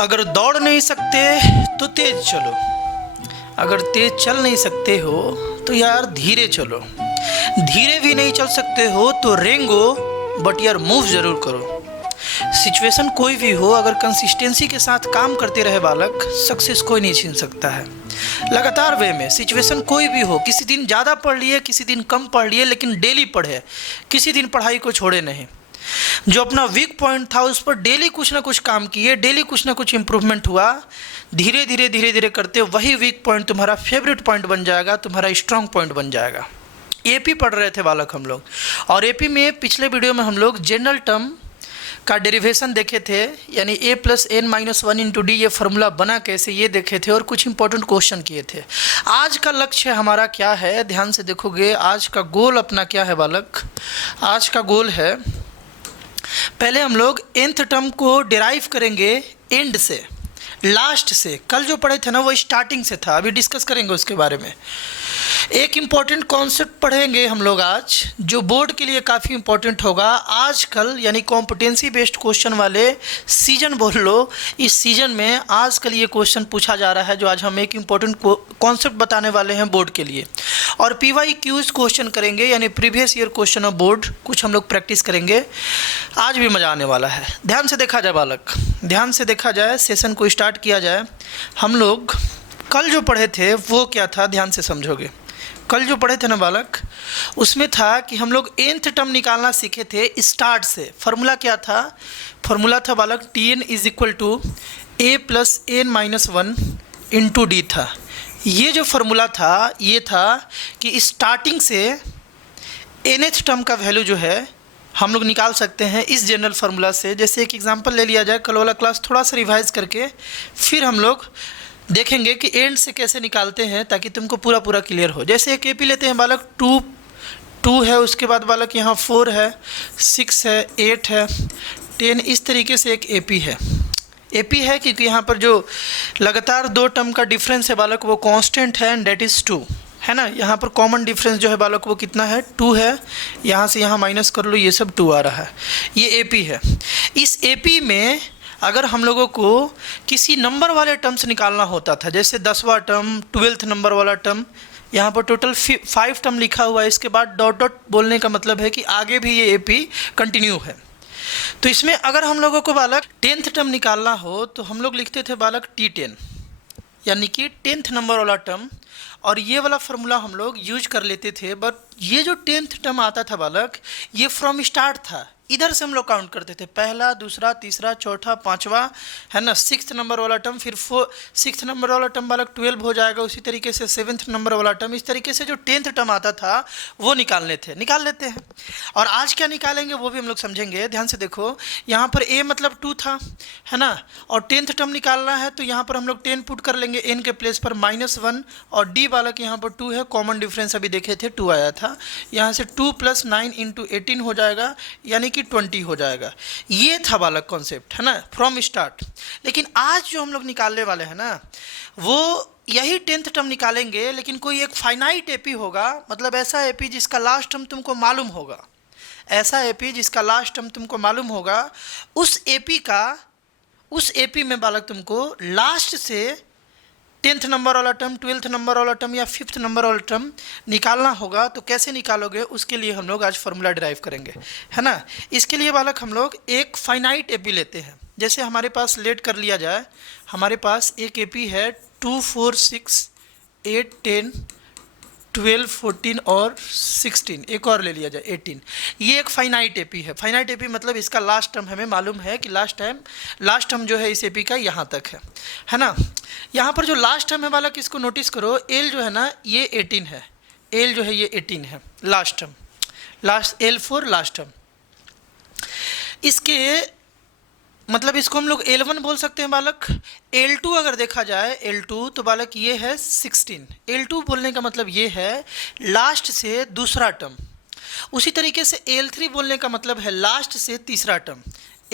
अगर दौड़ नहीं सकते तो तेज चलो, अगर तेज चल नहीं सकते हो तो यार धीरे चलो, धीरे भी नहीं चल सकते हो तो रेंगो बट यार मूव ज़रूर करो। सिचुएशन कोई भी हो, अगर कंसिस्टेंसी के साथ काम करते रहे बालक, सक्सेस कोई नहीं छीन सकता है। लगातार वे में सिचुएशन कोई भी हो, किसी दिन ज़्यादा पढ़ लिए, किसी दिन कम पढ़ लिए, लेकिन डेली पढ़े, किसी दिन पढ़ाई को छोड़े नहीं। जो अपना वीक पॉइंट था उस पर डेली कुछ ना कुछ काम किए, डेली कुछ ना कुछ इम्प्रूवमेंट हुआ, धीरे धीरे करते वही वीक पॉइंट तुम्हारा फेवरेट पॉइंट बन जाएगा, तुम्हारा स्ट्रांग पॉइंट बन जाएगा। एपी पढ़ रहे थे बालक हम लोग, और एपी में पिछले वीडियो में हम लोग जनरल टर्म का डेरिवेशन देखे थे, यानी a + n-1 × d ये फार्मूला बना कैसे ये देखे थे, और कुछ इंपॉर्टेंट क्वेश्चन किए थे। आज का लक्ष्य हमारा क्या है, ध्यान से देखोगे। आज का गोल अपना क्या है बालक, आज का गोल है, पहले हम लोग nth टर्म को डिराइव करेंगे एंड से, लास्ट से। कल जो पढ़े थे ना वो स्टार्टिंग से था, अभी डिस्कस करेंगे उसके बारे में। एक इम्पॉर्टेंट कॉन्सेप्ट पढ़ेंगे हम लोग आज, जो बोर्ड के लिए काफ़ी इम्पॉर्टेंट होगा आजकल, यानी कॉम्पिटेंसी बेस्ड क्वेश्चन वाले सीजन बोल लो, इस सीजन में आजकल ये क्वेश्चन पूछा जा रहा है, जो आज हम एक इम्पॉर्टेंट कॉन्सेप्ट बताने वाले हैं बोर्ड के लिए। और PYQs क्वेश्चन करेंगे, यानी previous year question of board, कुछ हम लोग प्रैक्टिस करेंगे। आज भी मज़ा आने वाला है। ध्यान से देखा जाए बालक, ध्यान से देखा जाए, सेशन को स्टार्ट किया जाए। हम लोग कल जो पढ़े थे वो क्या था, ध्यान से समझोगे। कल जो पढ़े थे ना बालक, उसमें था कि हम लोग nth टर्म निकालना सीखे थे स्टार्ट से। फार्मूला क्या था, फार्मूला था बालक Tn = a + n-1 × d था। ये जो फार्मूला था ये था कि स्टार्टिंग से nth टर्म का वैल्यू जो है हम लोग निकाल सकते हैं इस जनरल फार्मूला से। जैसे एक एग्जांपल ले लिया जाए, कल वाला क्लास थोड़ा सा रिवाइज करके फिर हम लोग देखेंगे कि एंड से कैसे निकालते हैं, ताकि तुमको पूरा क्लियर हो। जैसे एक एपी लेते हैं बालक, 2 है, उसके बाद बालक यहाँ 4 है, 6 है, 8 है, 10, इस तरीके से एक एपी है। एपी है क्योंकि यहाँ पर जो लगातार 2 टर्म का डिफरेंस है बालक वो कांस्टेंट है, एंड डेट इज़ 2 है ना। यहाँ पर कॉमन डिफरेंस जो है बालक वो कितना है, 2 है। यहाँ से यहाँ माइनस कर लो, ये सब 2 आ रहा है। ये एपी है। इस एपी में अगर हम लोगों को किसी नंबर वाले टर्म्स निकालना होता था, जैसे 10वां टर्म, 12th नंबर वाला टर्म, यहाँ पर टोटल 5 टर्म लिखा हुआ है, इसके बाद डॉट बोलने का मतलब है कि आगे भी ये एपी कंटिन्यू है। तो इसमें अगर हम लोगों को बालक 10th टर्म निकालना हो तो हम लोग लिखते थे बालक T10, यानी कि 10th नंबर वाला टर्म, और ये वाला फार्मूला हम लोग यूज कर लेते थे। बट ये जो 10th टर्म आता था बालक, ये फ्रॉम स्टार्ट था, इधर से हम लोग काउंट करते थे, पहला, दूसरा, तीसरा, चौथा, पांचवा, है ना। 6th नंबर वाला टर्म, फिर 6th नंबर वाला टर्म बालक 12 हो जाएगा, उसी तरीके से 7th नंबर वाला टर्म, इस तरीके से जो 10th टर्म आता था वो निकाल लेते हैं। और आज क्या निकालेंगे वो भी हम लोग समझेंगे। ध्यान से देखो, यहाँ पर a मतलब 2 था, है ना, और 10th टर्म निकालना है तो यहाँ पर हम लोग 10 पुट कर लेंगे, n के प्लेस पर -1, और d बालक यहाँ पर 2 है, कॉमन डिफरेंस अभी देखे थे 2 आया था, यहाँ से 2 + 9 × 18 हो जाएगा, यानी कि 20 हो जाएगा। ये था बालक कॉन्सेप्ट, है ना, फ्रॉम स्टार्ट। लेकिन आज जो हम लोग निकालने वाले हैं ना, वो यही 10th टर्म निकालेंगे, लेकिन कोई एक फाइनाइट एपी होगा, मतलब ऐसा एपी जिसका लास्ट टर्म तुमको मालूम होगा, ऐसा एपी जिसका लास्ट टर्म तुमको मालूम होगा। उस एपी में बालक तुमको लास्ट से 10th नंबर वाला टर्म, 12th नंबर वाला टर्म या 5th नंबर वाला टर्म निकालना होगा। तो कैसे निकालोगे, उसके लिए हम लोग आज फार्मूला डिराइव करेंगे, है ना। इसके लिए बालक हम लोग एक फाइनाइट एपी लेते हैं। जैसे हमारे पास लेट कर लिया जाए, हमारे पास एक एपी है 2, 4, 6, 8, 10, 12, 14 और 16, एक और ले लिया जाए 18। ये एक फाइनाइट एपी है। फाइनाइट एपी मतलब इसका लास्ट टर्म हमें मालूम है कि लास्ट टर्म जो है इस एपी का यहाँ तक है ना। यहाँ पर जो लास्ट टर्म है वाला, किसको नोटिस करो, एल जो है ना ये 18 है, एल जो है ये 18 है, last term, last L4 last term. इसके मतलब इसको हम लोग L1 बोल सकते हैं बालक। L2 अगर देखा जाए, L2 तो बालक ये है 16। L2 बोलने का मतलब ये है लास्ट से दूसरा टर्म। उसी तरीके से L3 बोलने का मतलब है लास्ट से तीसरा टर्म,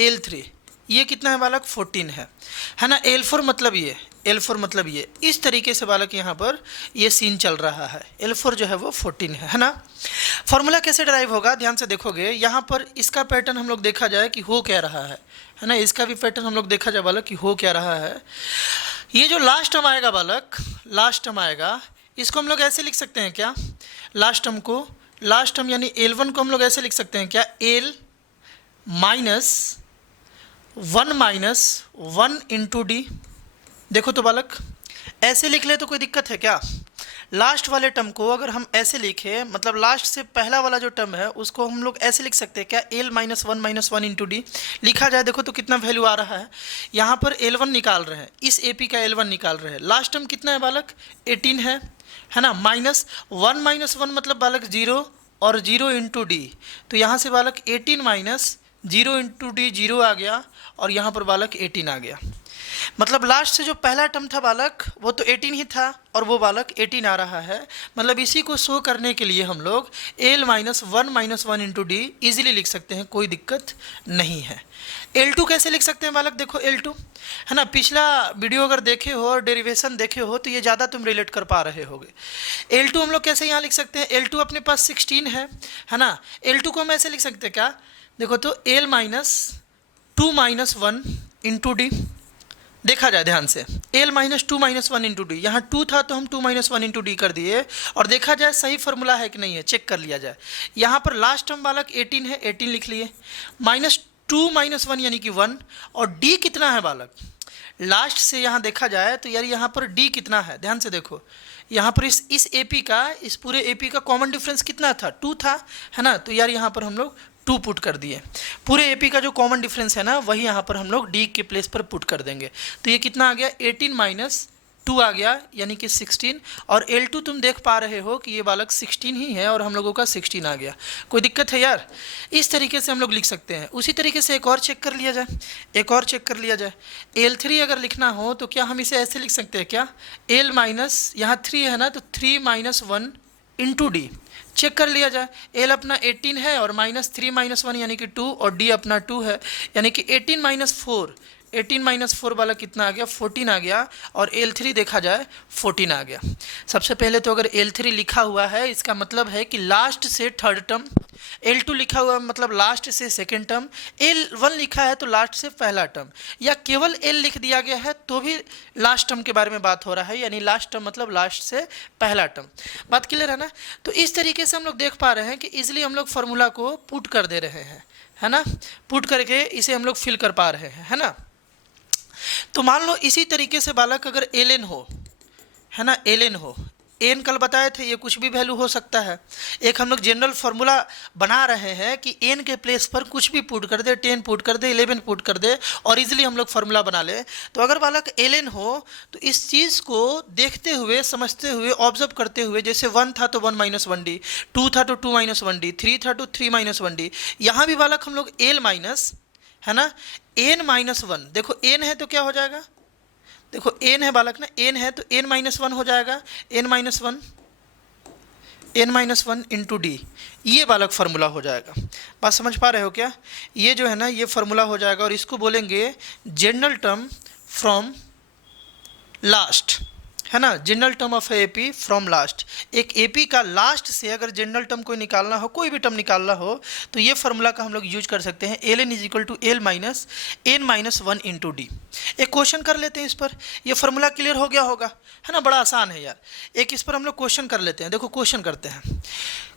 L3। ये कितना है बालक, 14 है ना। L4 मतलब ये, इस तरीके से बालक यहाँ पर ये सीन चल रहा है। L4 जो है वो 14 है ना। फार्मूला कैसे ड्राइव होगा, ध्यान से देखोगे, यहाँ पर इसका पैटर्न हम लोग देखा जाए कि हो क्या रहा है है ना। इसका भी पैटर्न हम लोग देखा जाए बालक कि हो क्या रहा है। ये जो लास्ट टर्म आएगा बालक, लास्ट टर्म आएगा, इसको हम लोग ऐसे लिख सकते हैं क्या, लास्ट टर्म को, लास्ट टर्म यानी L1 को हम लोग ऐसे लिख सकते हैं क्या, L minus one into D. देखो तो बालक, ऐसे लिख ले तो कोई दिक्कत है क्या। लास्ट वाले टर्म को अगर हम ऐसे लिखे, मतलब लास्ट से पहला वाला जो टर्म है उसको हम लोग ऐसे लिख सकते हैं क्या, L minus one into D लिखा जाए। देखो तो कितना वैल्यू आ रहा है, यहाँ पर L1 निकाल रहे हैं, इस AP का L1 निकाल रहे हैं। लास्ट टर्म कितना है बालक, 18 है ना। माइनस वन मतलब बालक 0 और 0 इंटू डी, तो यहाँ से बालक 18 माइनस 0 इंटू डी 0 आ गया, और यहाँ पर बालक 18 आ गया। मतलब लास्ट से जो पहला टर्म था बालक वो तो 18 ही था, और वो बालक 18 आ रहा है। मतलब इसी को शो करने के लिए हम लोग L minus one into D easily लिख सकते हैं, कोई दिक्कत नहीं है। L2 कैसे लिख सकते हैं बालक, देखो L2 है ना, पिछला वीडियो अगर देखे हो और डेरिवेशन देखे हो तो ये ज़्यादा तुम रिलेट कर पा रहे होगे। L2 हम लोग कैसे यहाँ लिख सकते हैं, L2 अपने पास 16 है ना। L2 को हम ऐसे लिख सकते हैं क्या, देखो तो L minus one into D. देखा जाए ध्यान से, L minus one into D, यहाँ 2 था तो हम 2 माइनस वन इंटू डी कर दिए, और देखा जाए सही फार्मूला है कि नहीं है, चेक कर लिया जाए। यहाँ पर लास्ट टर्म बालक 18 है, 18 लिख लिए, -2 माइनस वन यानी कि 1, और डी कितना है बालक, लास्ट से यहाँ देखा जाए तो यार यहाँ पर डी कितना है, ध्यान से देखो, यहाँ पर इस AP का, इस पूरे AP का कॉमन डिफरेंस कितना था, 2 था, है ना। तो यार यहाँ पर हम लोग 2 पुट कर दिए, पूरे AP का जो कॉमन डिफरेंस है ना वही यहाँ पर हम लोग D के प्लेस पर पुट कर देंगे। तो ये कितना आ गया, 18 माइनस 2 आ गया, यानी कि 16, और L2 तुम देख पा रहे हो कि ये बालक 16 ही है, और हम लोगों का 16 आ गया। कोई दिक्कत है यार, इस तरीके से हम लोग लिख सकते हैं। उसी तरीके से एक और चेक कर लिया जाए, एक और चेक कर लिया जाए। L3 अगर लिखना हो तो क्या हम इसे ऐसे लिख सकते हैं क्या, L माइनस, यहाँ 3 है ना, तो 3 minus one into d. Check कर लिया जाए, L अपना 18 है और -3 माइनस वन यानी कि 2, और D अपना 2 है, यानी कि 18 माइनस 4 वाला कितना आ गया, 14 आ गया, और L3 देखा जाए 14 आ गया। सबसे पहले तो अगर L3 लिखा हुआ है इसका मतलब है कि लास्ट से थर्ड टर्म, L2 लिखा हुआ मतलब लास्ट से सेकेंड टर्म, L1 लिखा है तो लास्ट से पहला टर्म, या केवल L लिख दिया गया है तो भी लास्ट टर्म के बारे में बात हो रहा है, यानी लास्ट टर्म मतलब लास्ट से पहला टर्म। बात क्लियर है ना। तो इस तरीके से हम लोग देख पा रहे हैं कि इजिली हम लोग फार्मूला को पुट कर दे रहे हैं, है ना, पुट करके इसे हम लोग फिल कर पा रहे हैं, है ना। तो मान लो इसी तरीके से बालक अगर ln हो, है ना, ln हो, n कल बताए थे ये कुछ भी वैल्यू हो सकता है। एक हम लोग जनरल फार्मूला बना रहे हैं कि n के प्लेस पर कुछ भी पुट कर दे, 10 पुट कर दे, 11 पुट कर दे, और इजीली हम लोग फार्मूला बना ले। तो अगर बालक ln हो तो इस चीज़ को देखते हुए, समझते हुए, ऑब्जर्व करते हुए, जैसे 1 था तो 1 माइनस वन डी, 2 था तो 2 माइनस वन डी, 3 था तो 3 माइनस वन डी, यहाँ भी बालक हम लोग L माइनस, है ना, n माइनस वन, देखो n है तो क्या हो जाएगा, देखो n है बालक ना, n है तो n माइनस वन हो जाएगा, n minus one into D, ये बालक फार्मूला हो जाएगा। बात समझ पा रहे हो क्या, ये जो है ना ये फार्मूला हो जाएगा, और इसको बोलेंगे जनरल टर्म फ्रॉम लास्ट, है ना, general term of AP from last. एक AP का लास्ट से अगर जनरल टर्म कोई निकालना हो, कोई भी टर्म निकालना हो, तो ये फार्मूला का हम लोग यूज कर सकते हैं, ln is equal to L minus n minus one into d. एक क्वेश्चन कर लेते हैं इस पर, ये फार्मूला क्लियर हो गया होगा, है ना, बड़ा आसान है यार। एक इस पर हम लोग क्वेश्चन कर लेते हैं, देखो क्वेश्चन करते हैं।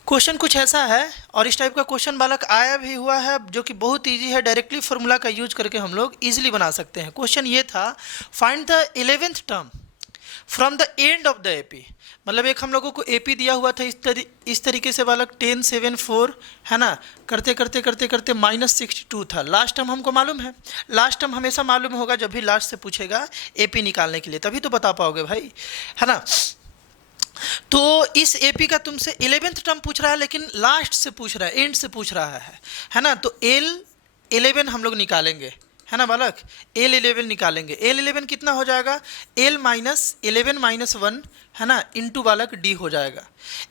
क्वेश्चन कुछ ऐसा है, और इस टाइप का क्वेश्चन बालक आया भी हुआ है, जो कि बहुत ईजी है, डायरेक्टली फार्मूला का यूज करके हम लोग ईजिली बना सकते हैं। क्वेश्चन ये था, find the 11th term from the end of the AP। मतलब एक हम लोगों को AP दिया हुआ था इस तरीके से बालक 10 7 4, है ना, करते करते करते करते -62 था। लास्ट टर्म हमको मालूम है, लास्ट टर्म हमेशा मालूम होगा जब भी लास्ट से पूछेगा AP निकालने के लिए, तभी तो बता पाओगे भाई, है ना। तो इस AP का तुमसे 11th टर्म पूछ रहा है, लेकिन लास्ट से पूछ रहा है, एंड से पूछ रहा है ना। तो L11 हम लोग निकालेंगे, है ना बालक, L11 निकालेंगे। L11 कितना हो जाएगा, L माइनस 11 माइनस वन, है ना, इंटू बालक D हो जाएगा।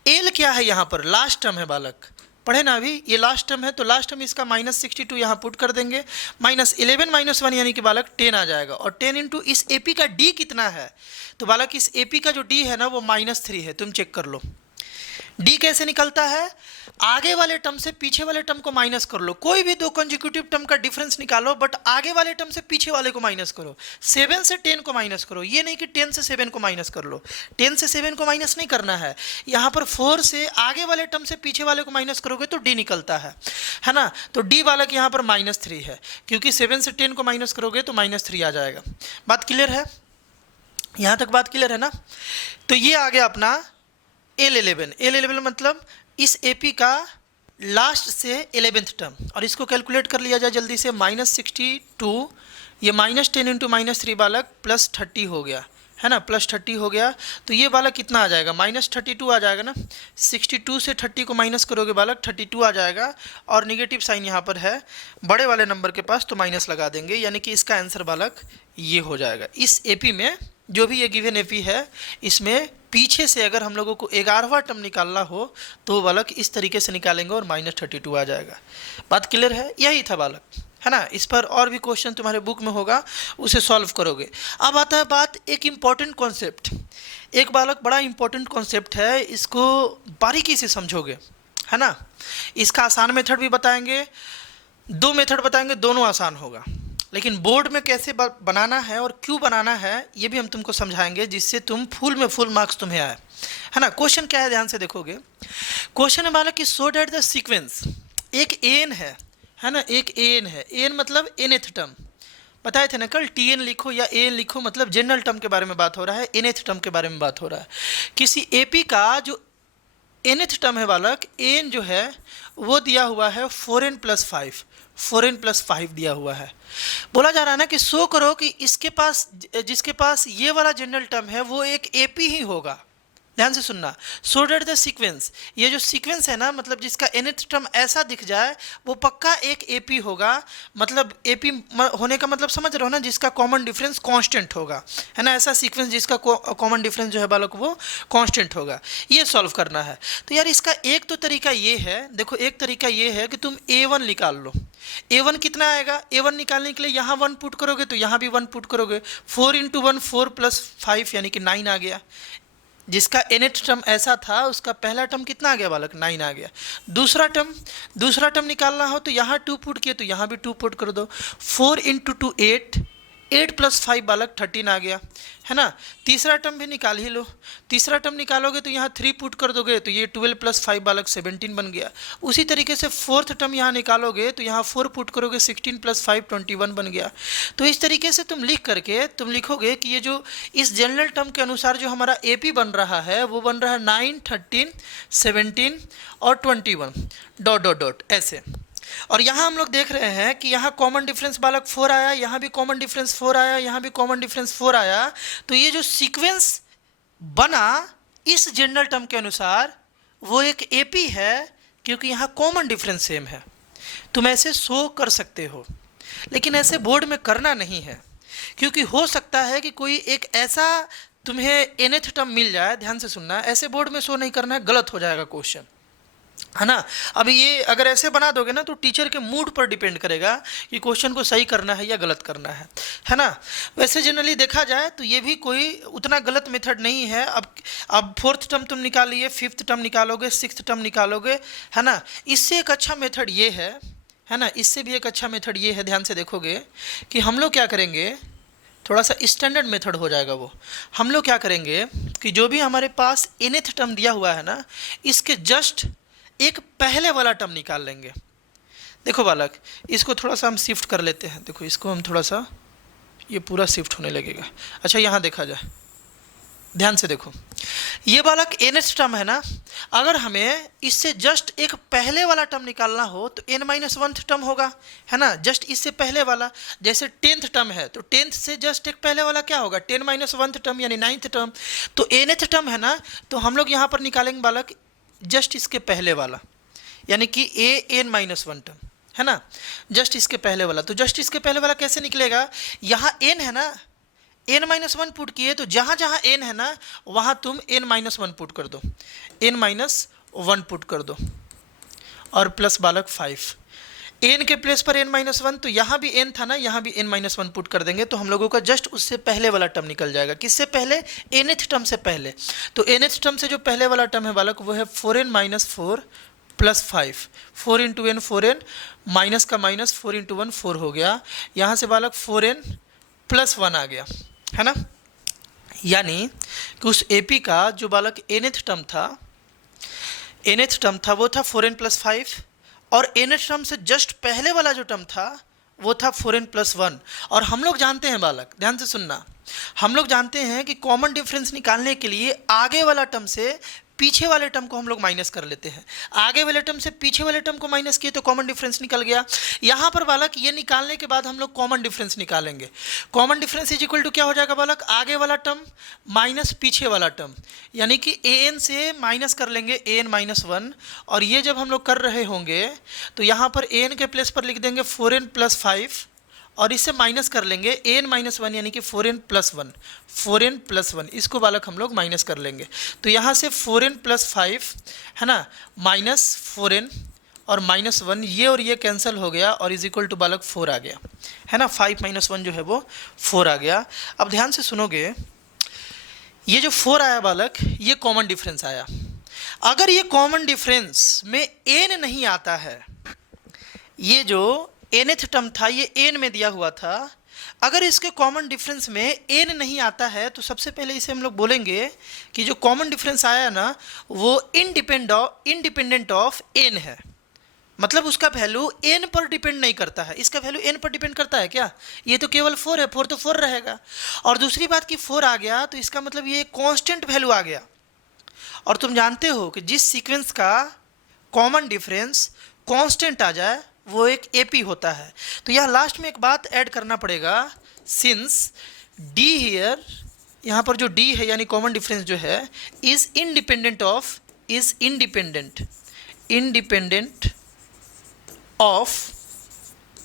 L क्या है यहाँ पर, लास्ट टर्म है बालक, पढ़े ना अभी, ये लास्ट टर्म है, तो लास्ट टर्म इसका -62 यहाँ पुट कर देंगे, -11 माइनस वन यानी कि बालक 10 आ जाएगा, और 10 इंटू इस AP का D कितना है, तो बालक इस AP का जो D है ना वो -3 है, तुम चेक कर लो। डी कैसे निकलता है, आगे वाले टर्म से पीछे वाले टर्म को माइनस कर लो, कोई भी दो कंसेक्यूटिव टर्म का डिफरेंस निकालो बट आगे वाले टर्म से पीछे वाले को माइनस करो। 7 से 10 को माइनस करो, ये नहीं कि 10 से 7 को माइनस कर लो, 10 से 7 को माइनस नहीं करना है, यहाँ पर 4 से आगे वाले टर्म से पीछे वाले को माइनस करोगे तो डी निकलता है ना। तो डी बालक यहाँ पर -3 है, क्योंकि 7 से 10 को माइनस करोगे तो -3 आ जाएगा। बात क्लियर है, यहाँ तक बात क्लियर है ना। तो ये आ गया अपना L11 मतलब इस AP का लास्ट से 11th टर्म, और इसको कैलकुलेट कर लिया जाए जल्दी से। -62, ये -10 इंटू -3 बालक +30 हो गया है ना, +30 हो गया। तो ये बालक कितना आ जाएगा, -32 आ जाएगा ना। 62 से 30 को माइनस करोगे बालक 32 आ जाएगा, और निगेटिव साइन यहाँ पर है बड़े वाले नंबर के पास तो माइनस लगा देंगे, यानी कि इसका आंसर बालक ये हो जाएगा। इस AP में जो भी ये गिवन AP है, इसमें पीछे से अगर हम लोगों को 11वां टर्म निकालना हो तो बालक इस तरीके से निकालेंगे और -32 आ जाएगा। बात क्लियर है, यही था बालक, है ना। इस पर और भी क्वेश्चन तुम्हारे बुक में होगा, उसे सॉल्व करोगे। अब आता है बात एक इम्पॉर्टेंट कॉन्सेप्ट, एक बालक बड़ा इम्पॉर्टेंट कॉन्सेप्ट है, इसको बारीकी से समझोगे, है ना। इसका आसान मेथड भी बताएंगे, 2 मेथड बताएंगे, दोनों आसान होगा, लेकिन बोर्ड में कैसे बनाना है और क्यों बनाना है ये भी हम तुमको समझाएंगे, जिससे तुम फुल में फुल मार्क्स तुम्हें आए, है ना। क्वेश्चन क्या है, ध्यान से देखोगे। क्वेश्चन है बालक कि सो डैट द सीक्वेंस, एक एन है ना, एक एन है, एन मतलब nth टर्म, बताए थे ना कल, TN लिखो या AN लिखो, मतलब जनरल टर्म के बारे में बात हो रहा है, nth टर्म के बारे में बात हो रहा है। किसी AP का जो nth टर्म है बालक, n जो है वो दिया हुआ है 4n + 5, 4n + 5 दिया हुआ है। बोला जा रहा है ना कि शो करो कि इसके पास, जिसके पास ये वाला जनरल टर्म है वो एक AP ही होगा। ध्यान से सुनना, सो डेट द सीक्वेंस, ये जो सीक्वेंस है ना, मतलब जिसका nth टर्म ऐसा दिख जाए वो पक्का एक AP होगा। मतलब AP होने का मतलब समझ रहे हो ना, जिसका कॉमन डिफरेंस कांस्टेंट होगा, है ना। ऐसा सीक्वेंस जिसका कॉमन डिफरेंस जो है बालक वो कांस्टेंट होगा, ये सॉल्व करना है। तो यार इसका एक तो तरीका ये है, देखो एक तरीका ये है कि तुम A1 निकाल लो। A1 कितना आएगा, A1 निकालने के लिए यहाँ 1 पुट करोगे तो यहाँ भी 1 पुट करोगे, 4 × 1 4 + 5 यानी कि 9 आ गया। जिसका nth टर्म ऐसा था उसका पहला टर्म कितना आ गया बालक, 9 आ गया। दूसरा टर्म निकालना हो तो यहाँ 2 पुट किए तो यहाँ भी 2 पुट कर दो, 4 × 2 8, 8 + 5 बालक 13 आ गया, है ना। तीसरा टर्म भी निकाल ही लो, तीसरा टर्म निकालोगे तो यहाँ 3 पुट कर दोगे तो ये 12 + 5 बालक 17 बन गया। उसी तरीके से फोर्थ टर्म यहाँ निकालोगे तो यहाँ 4 पुट करोगे, 16 + 5 21 बन गया। तो इस तरीके से तुम लिख करके तुम लिखोगे कि ये जो इस जनरल टर्म के अनुसार जो हमारा AP बन रहा है वो बन रहा है 9 13 17 और 21 ... ऐसे। और यहाँ हम लोग देख रहे हैं कि यहाँ कॉमन डिफरेंस बालक 4 आया, यहाँ भी कॉमन डिफरेंस 4 आया, यहाँ भी कॉमन डिफरेंस 4 आया। तो ये जो सीक्वेंस बना इस जनरल टर्म के अनुसार वो एक AP है, क्योंकि यहाँ कॉमन डिफरेंस सेम है। तुम ऐसे शो कर सकते हो, लेकिन ऐसे बोर्ड में करना नहीं है, क्योंकि हो सकता है कि कोई एक ऐसा तुम्हें nth टर्म मिल जाए। ध्यान से सुनना, ऐसे बोर्ड में शो नहीं करना है, गलत हो जाएगा क्वेश्चन, है ना। अभी ये अगर ऐसे बना दोगे ना तो टीचर के मूड पर डिपेंड करेगा कि क्वेश्चन को सही करना है या गलत करना है ना। वैसे जनरली देखा जाए तो ये भी कोई उतना गलत मेथड नहीं है। अब फोर्थ टर्म तुम निकाल लिए, फिफ्थ टर्म निकालोगे, सिक्स्थ टर्म निकालोगे, है ना। इससे एक अच्छा मेथड ये है ना, इससे भी एक अच्छा मेथड ये है, ध्यान से देखोगे कि हम लोग क्या करेंगे, थोड़ा सा स्टैंडर्ड मेथड हो जाएगा वो। हम लोग क्या करेंगे कि जो भी हमारे पास nth टर्म दिया हुआ है ना, इसके जस्ट एक पहले वाला टर्म निकाल लेंगे। देखो बालक, इसको थोड़ा सा हम शिफ्ट कर लेते हैं, देखो इसको हम थोड़ा सा, ये पूरा शिफ्ट होने लगेगा। अच्छा यहाँ देखा जाए, ध्यान से देखो, ये बालक nth टर्म है ना, अगर हमें इससे जस्ट एक पहले वाला टर्म निकालना हो तो n-1th टर्म होगा, है ना। जस्ट इससे पहले वाला, जैसे 10th टर्म है तो 10th से जस्ट एक पहले वाला क्या होगा, 10-1th टर्म यानी 9th टर्म। तो nth टर्म है ना, तो हम लोग यहाँ पर निकालेंगे बालक जस्ट इसके पहले वाला, यानी कि n-1 टर्म, है ना, जस्ट इसके पहले वाला। तो जस्ट इसके पहले वाला कैसे निकलेगा, यहाँ n है ना, n-1 पुट किए तो जहाँ जहाँ n है ना वहाँ तुम n-1 पुट कर दो, n-1 पुट कर दो, और प्लस बालक 5। एन के प्लेस पर n माइनस वन, तो यहाँ भी n था ना, यहाँ भी n माइनस वन पुट कर देंगे तो हम लोगों का जस्ट उससे पहले वाला टर्म निकल जाएगा। किससे पहले? nth टर्म से पहले। तो nth टर्म से जो पहले वाला टर्म है बालक वो है 4n minus 4 plus 5, 4 into n 4n, minus का माइनस 4 इंटू वन 4 हो गया। यहाँ से बालक 4n प्लस 1 आ गया, है ना। यानी कि उस AP का जो बालक nth टर्म था वो था 4n प्लस 5, और nth टर्म से जस्ट पहले वाला जो टर्म था वो था 4n प्लस 1। और हम लोग जानते हैं बालक, ध्यान से सुनना, हम लोग जानते हैं कि कॉमन डिफरेंस निकालने के लिए आगे वाला टर्म से पीछे वाले टर्म को हम लोग माइनस कर लेते हैं। आगे वाले टर्म से पीछे वाले टर्म को माइनस किए तो कॉमन डिफरेंस निकल गया। यहाँ पर बालक ये निकालने के बाद हम लोग कॉमन डिफरेंस निकालेंगे। Common difference is equal to क्या हो जाएगा बालक? आगे वाला टर्म माइनस पीछे वाला टर्म, यानी कि an से माइनस कर लेंगे an माइनस 1। और ये जब हम लोग कर रहे होंगे तो यहाँ पर an के प्लेस पर लिख देंगे 4n प्लस 5, और इससे माइनस कर लेंगे an माइनस 1 यानी कि 4n प्लस 1, 4n प्लस 1, इसको बालक हम लोग माइनस कर लेंगे। तो यहाँ से 4n प्लस 5 है ना, माइनस 4n और माइनस 1, ये और ये कैंसिल हो गया और इज इक्वल टू बालक 4 आ गया, है ना। 5 माइनस 1 जो है वो 4 आ गया। अब ध्यान से सुनोगे, ये जो 4 आया बालक ये कॉमन डिफरेंस आया। अगर ये कॉमन डिफरेंस में n नहीं आता है, ये जो nth टर्म था ये n में दिया हुआ था, अगर इसके कॉमन डिफरेंस में n नहीं आता है तो सबसे पहले इसे हम लोग बोलेंगे कि जो कॉमन डिफरेंस आया ना वो इंडिपेंडेंट ऑफ n है। मतलब उसका वैल्यू n पर डिपेंड नहीं करता है। इसका वैल्यू n पर डिपेंड करता है क्या? ये तो केवल 4 है, 4 तो 4 रहेगा। और दूसरी बात कि 4 आ गया तो इसका मतलब ये कांस्टेंट वैल्यू आ गया। और तुम जानते हो कि जिस सीक्वेंस का कॉमन डिफरेंस कांस्टेंट आ जाए वो एक AP होता है। तो यहाँ लास्ट में एक बात ऐड करना पड़ेगा, सिंस D हियर, यहाँ पर जो D है यानी कॉमन डिफरेंस जो है इज इंडिपेंडेंट ऑफ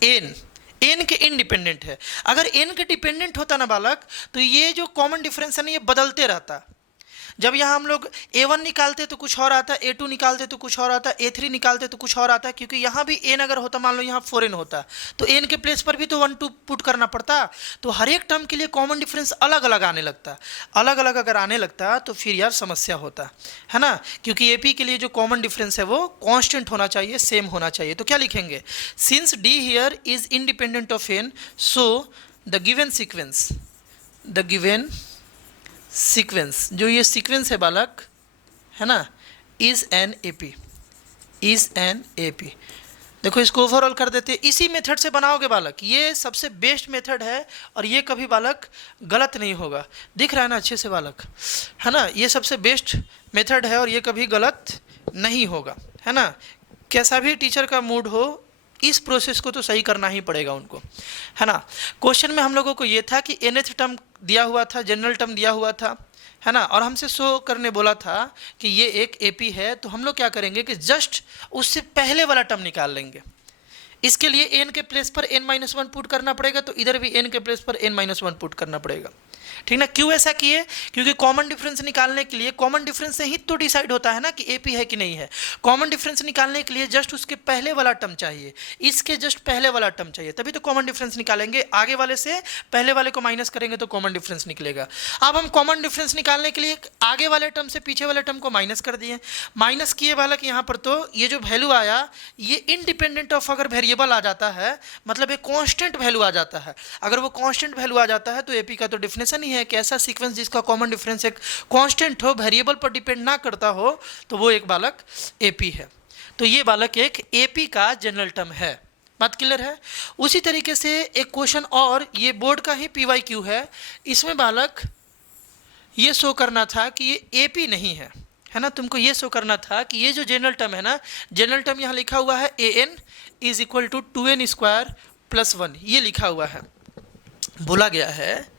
n के इंडिपेंडेंट है। अगर n के डिपेंडेंट होता ना बालक तो ये जो कॉमन डिफरेंस है ना ये बदलते रहता। जब यहाँ हम लोग a1 निकालते तो कुछ और आता, a2 निकालते तो कुछ और आता, a3 निकालते तो कुछ और आता, क्योंकि यहाँ भी n अगर होता, मान लो यहाँ 4n होता तो n के प्लेस पर भी तो 1 2 पुट करना पड़ता। तो हर एक टर्म के लिए कॉमन डिफरेंस अलग अलग आने लगता। अलग अलग अगर आने लगता तो फिर यार समस्या होता, है ना। क्योंकि AP के लिए जो कॉमन डिफरेंस है वो कॉन्स्टेंट होना चाहिए, सेम होना चाहिए। तो क्या लिखेंगे? Since D here is independent of n, so the given sequence जो ये सीक्वेंस है बालक, है ना, इज एन AP। देखो इसको ओवरऑल कर देते, इसी मेथड से बनाओगे बालक, ये सबसे बेस्ट मेथड है और ये कभी बालक गलत नहीं होगा। दिख रहा है ना अच्छे से बालक, है ना, ये सबसे बेस्ट मेथड है और ये कभी गलत नहीं होगा, है ना। कैसा भी टीचर का मूड हो इस प्रोसेस को तो सही करना ही पड़ेगा उनको, है ना। क्वेश्चन में हम लोगों को ये था कि nth टर्म दिया हुआ था, जनरल टर्म दिया हुआ था, है ना, और हमसे शो करने बोला था कि ये एक AP है। तो हम लोग क्या करेंगे कि जस्ट उससे पहले वाला टर्म निकाल लेंगे। इसके लिए n के प्लेस पर n माइनस 1 पुट करना पड़ेगा, तो इधर भी n के प्लेस पर n माइनस 1 पुट करना पड़ेगा, ठीक ना। क्यों ऐसा किए? क्योंकि कॉमन डिफरेंस निकालने के लिए कॉमन डिफरेंस से ही तो डिसाइड होता है ना कि AP है कि नहीं है। कॉमन डिफरेंस निकालने के लिए जस्ट उसके पहले वाला टर्म चाहिए, इसके जस्ट पहले वाला टर्म चाहिए, तभी तो कॉमन डिफरेंस निकालेंगे। आगे वाले से पहले वाले को माइनस करेंगे तो कॉमन डिफरेंस निकलेगा। अब हम कॉमन डिफरेंस निकालने के लिए आगे वाले टर्म से पीछे वाले टर्म को माइनस कर दिए। माइनस किए वाला कि यहाँ पर तो ये जो वैल्यू आया ये इंडिपेंडेंट ऑफ अगर वेरिएबल आ जाता है, मतलब एक कांस्टेंट वैल्यू आ जाता है। अगर वो कांस्टेंट वैल्यू आ जाता है तो AP का तो डेफिनेशन ही है कि ऐसा सीक्वेंस जिसका कॉमन डिफरेंस एक कांस्टेंट हो, वेरिएबल पर डिपेंड ना करता हो, तो वो एक बालक AP है। तो ये बालक एक AP का जनरल टर्म है। बात क्लियर है? उसी तरीके से एक क्वेश्चन और, ये बोर्ड का ही PYQ है, इसमें बालक ये शो करना था कि ये AP नहीं है, है ना। तुमको ये शो करना था कि ये जो जनरल टर्म है ना, जनरल टर्म यहाँ लिखा हुआ है an is equal to 2n square plus 1, ये लिखा हुआ है। बोला गया है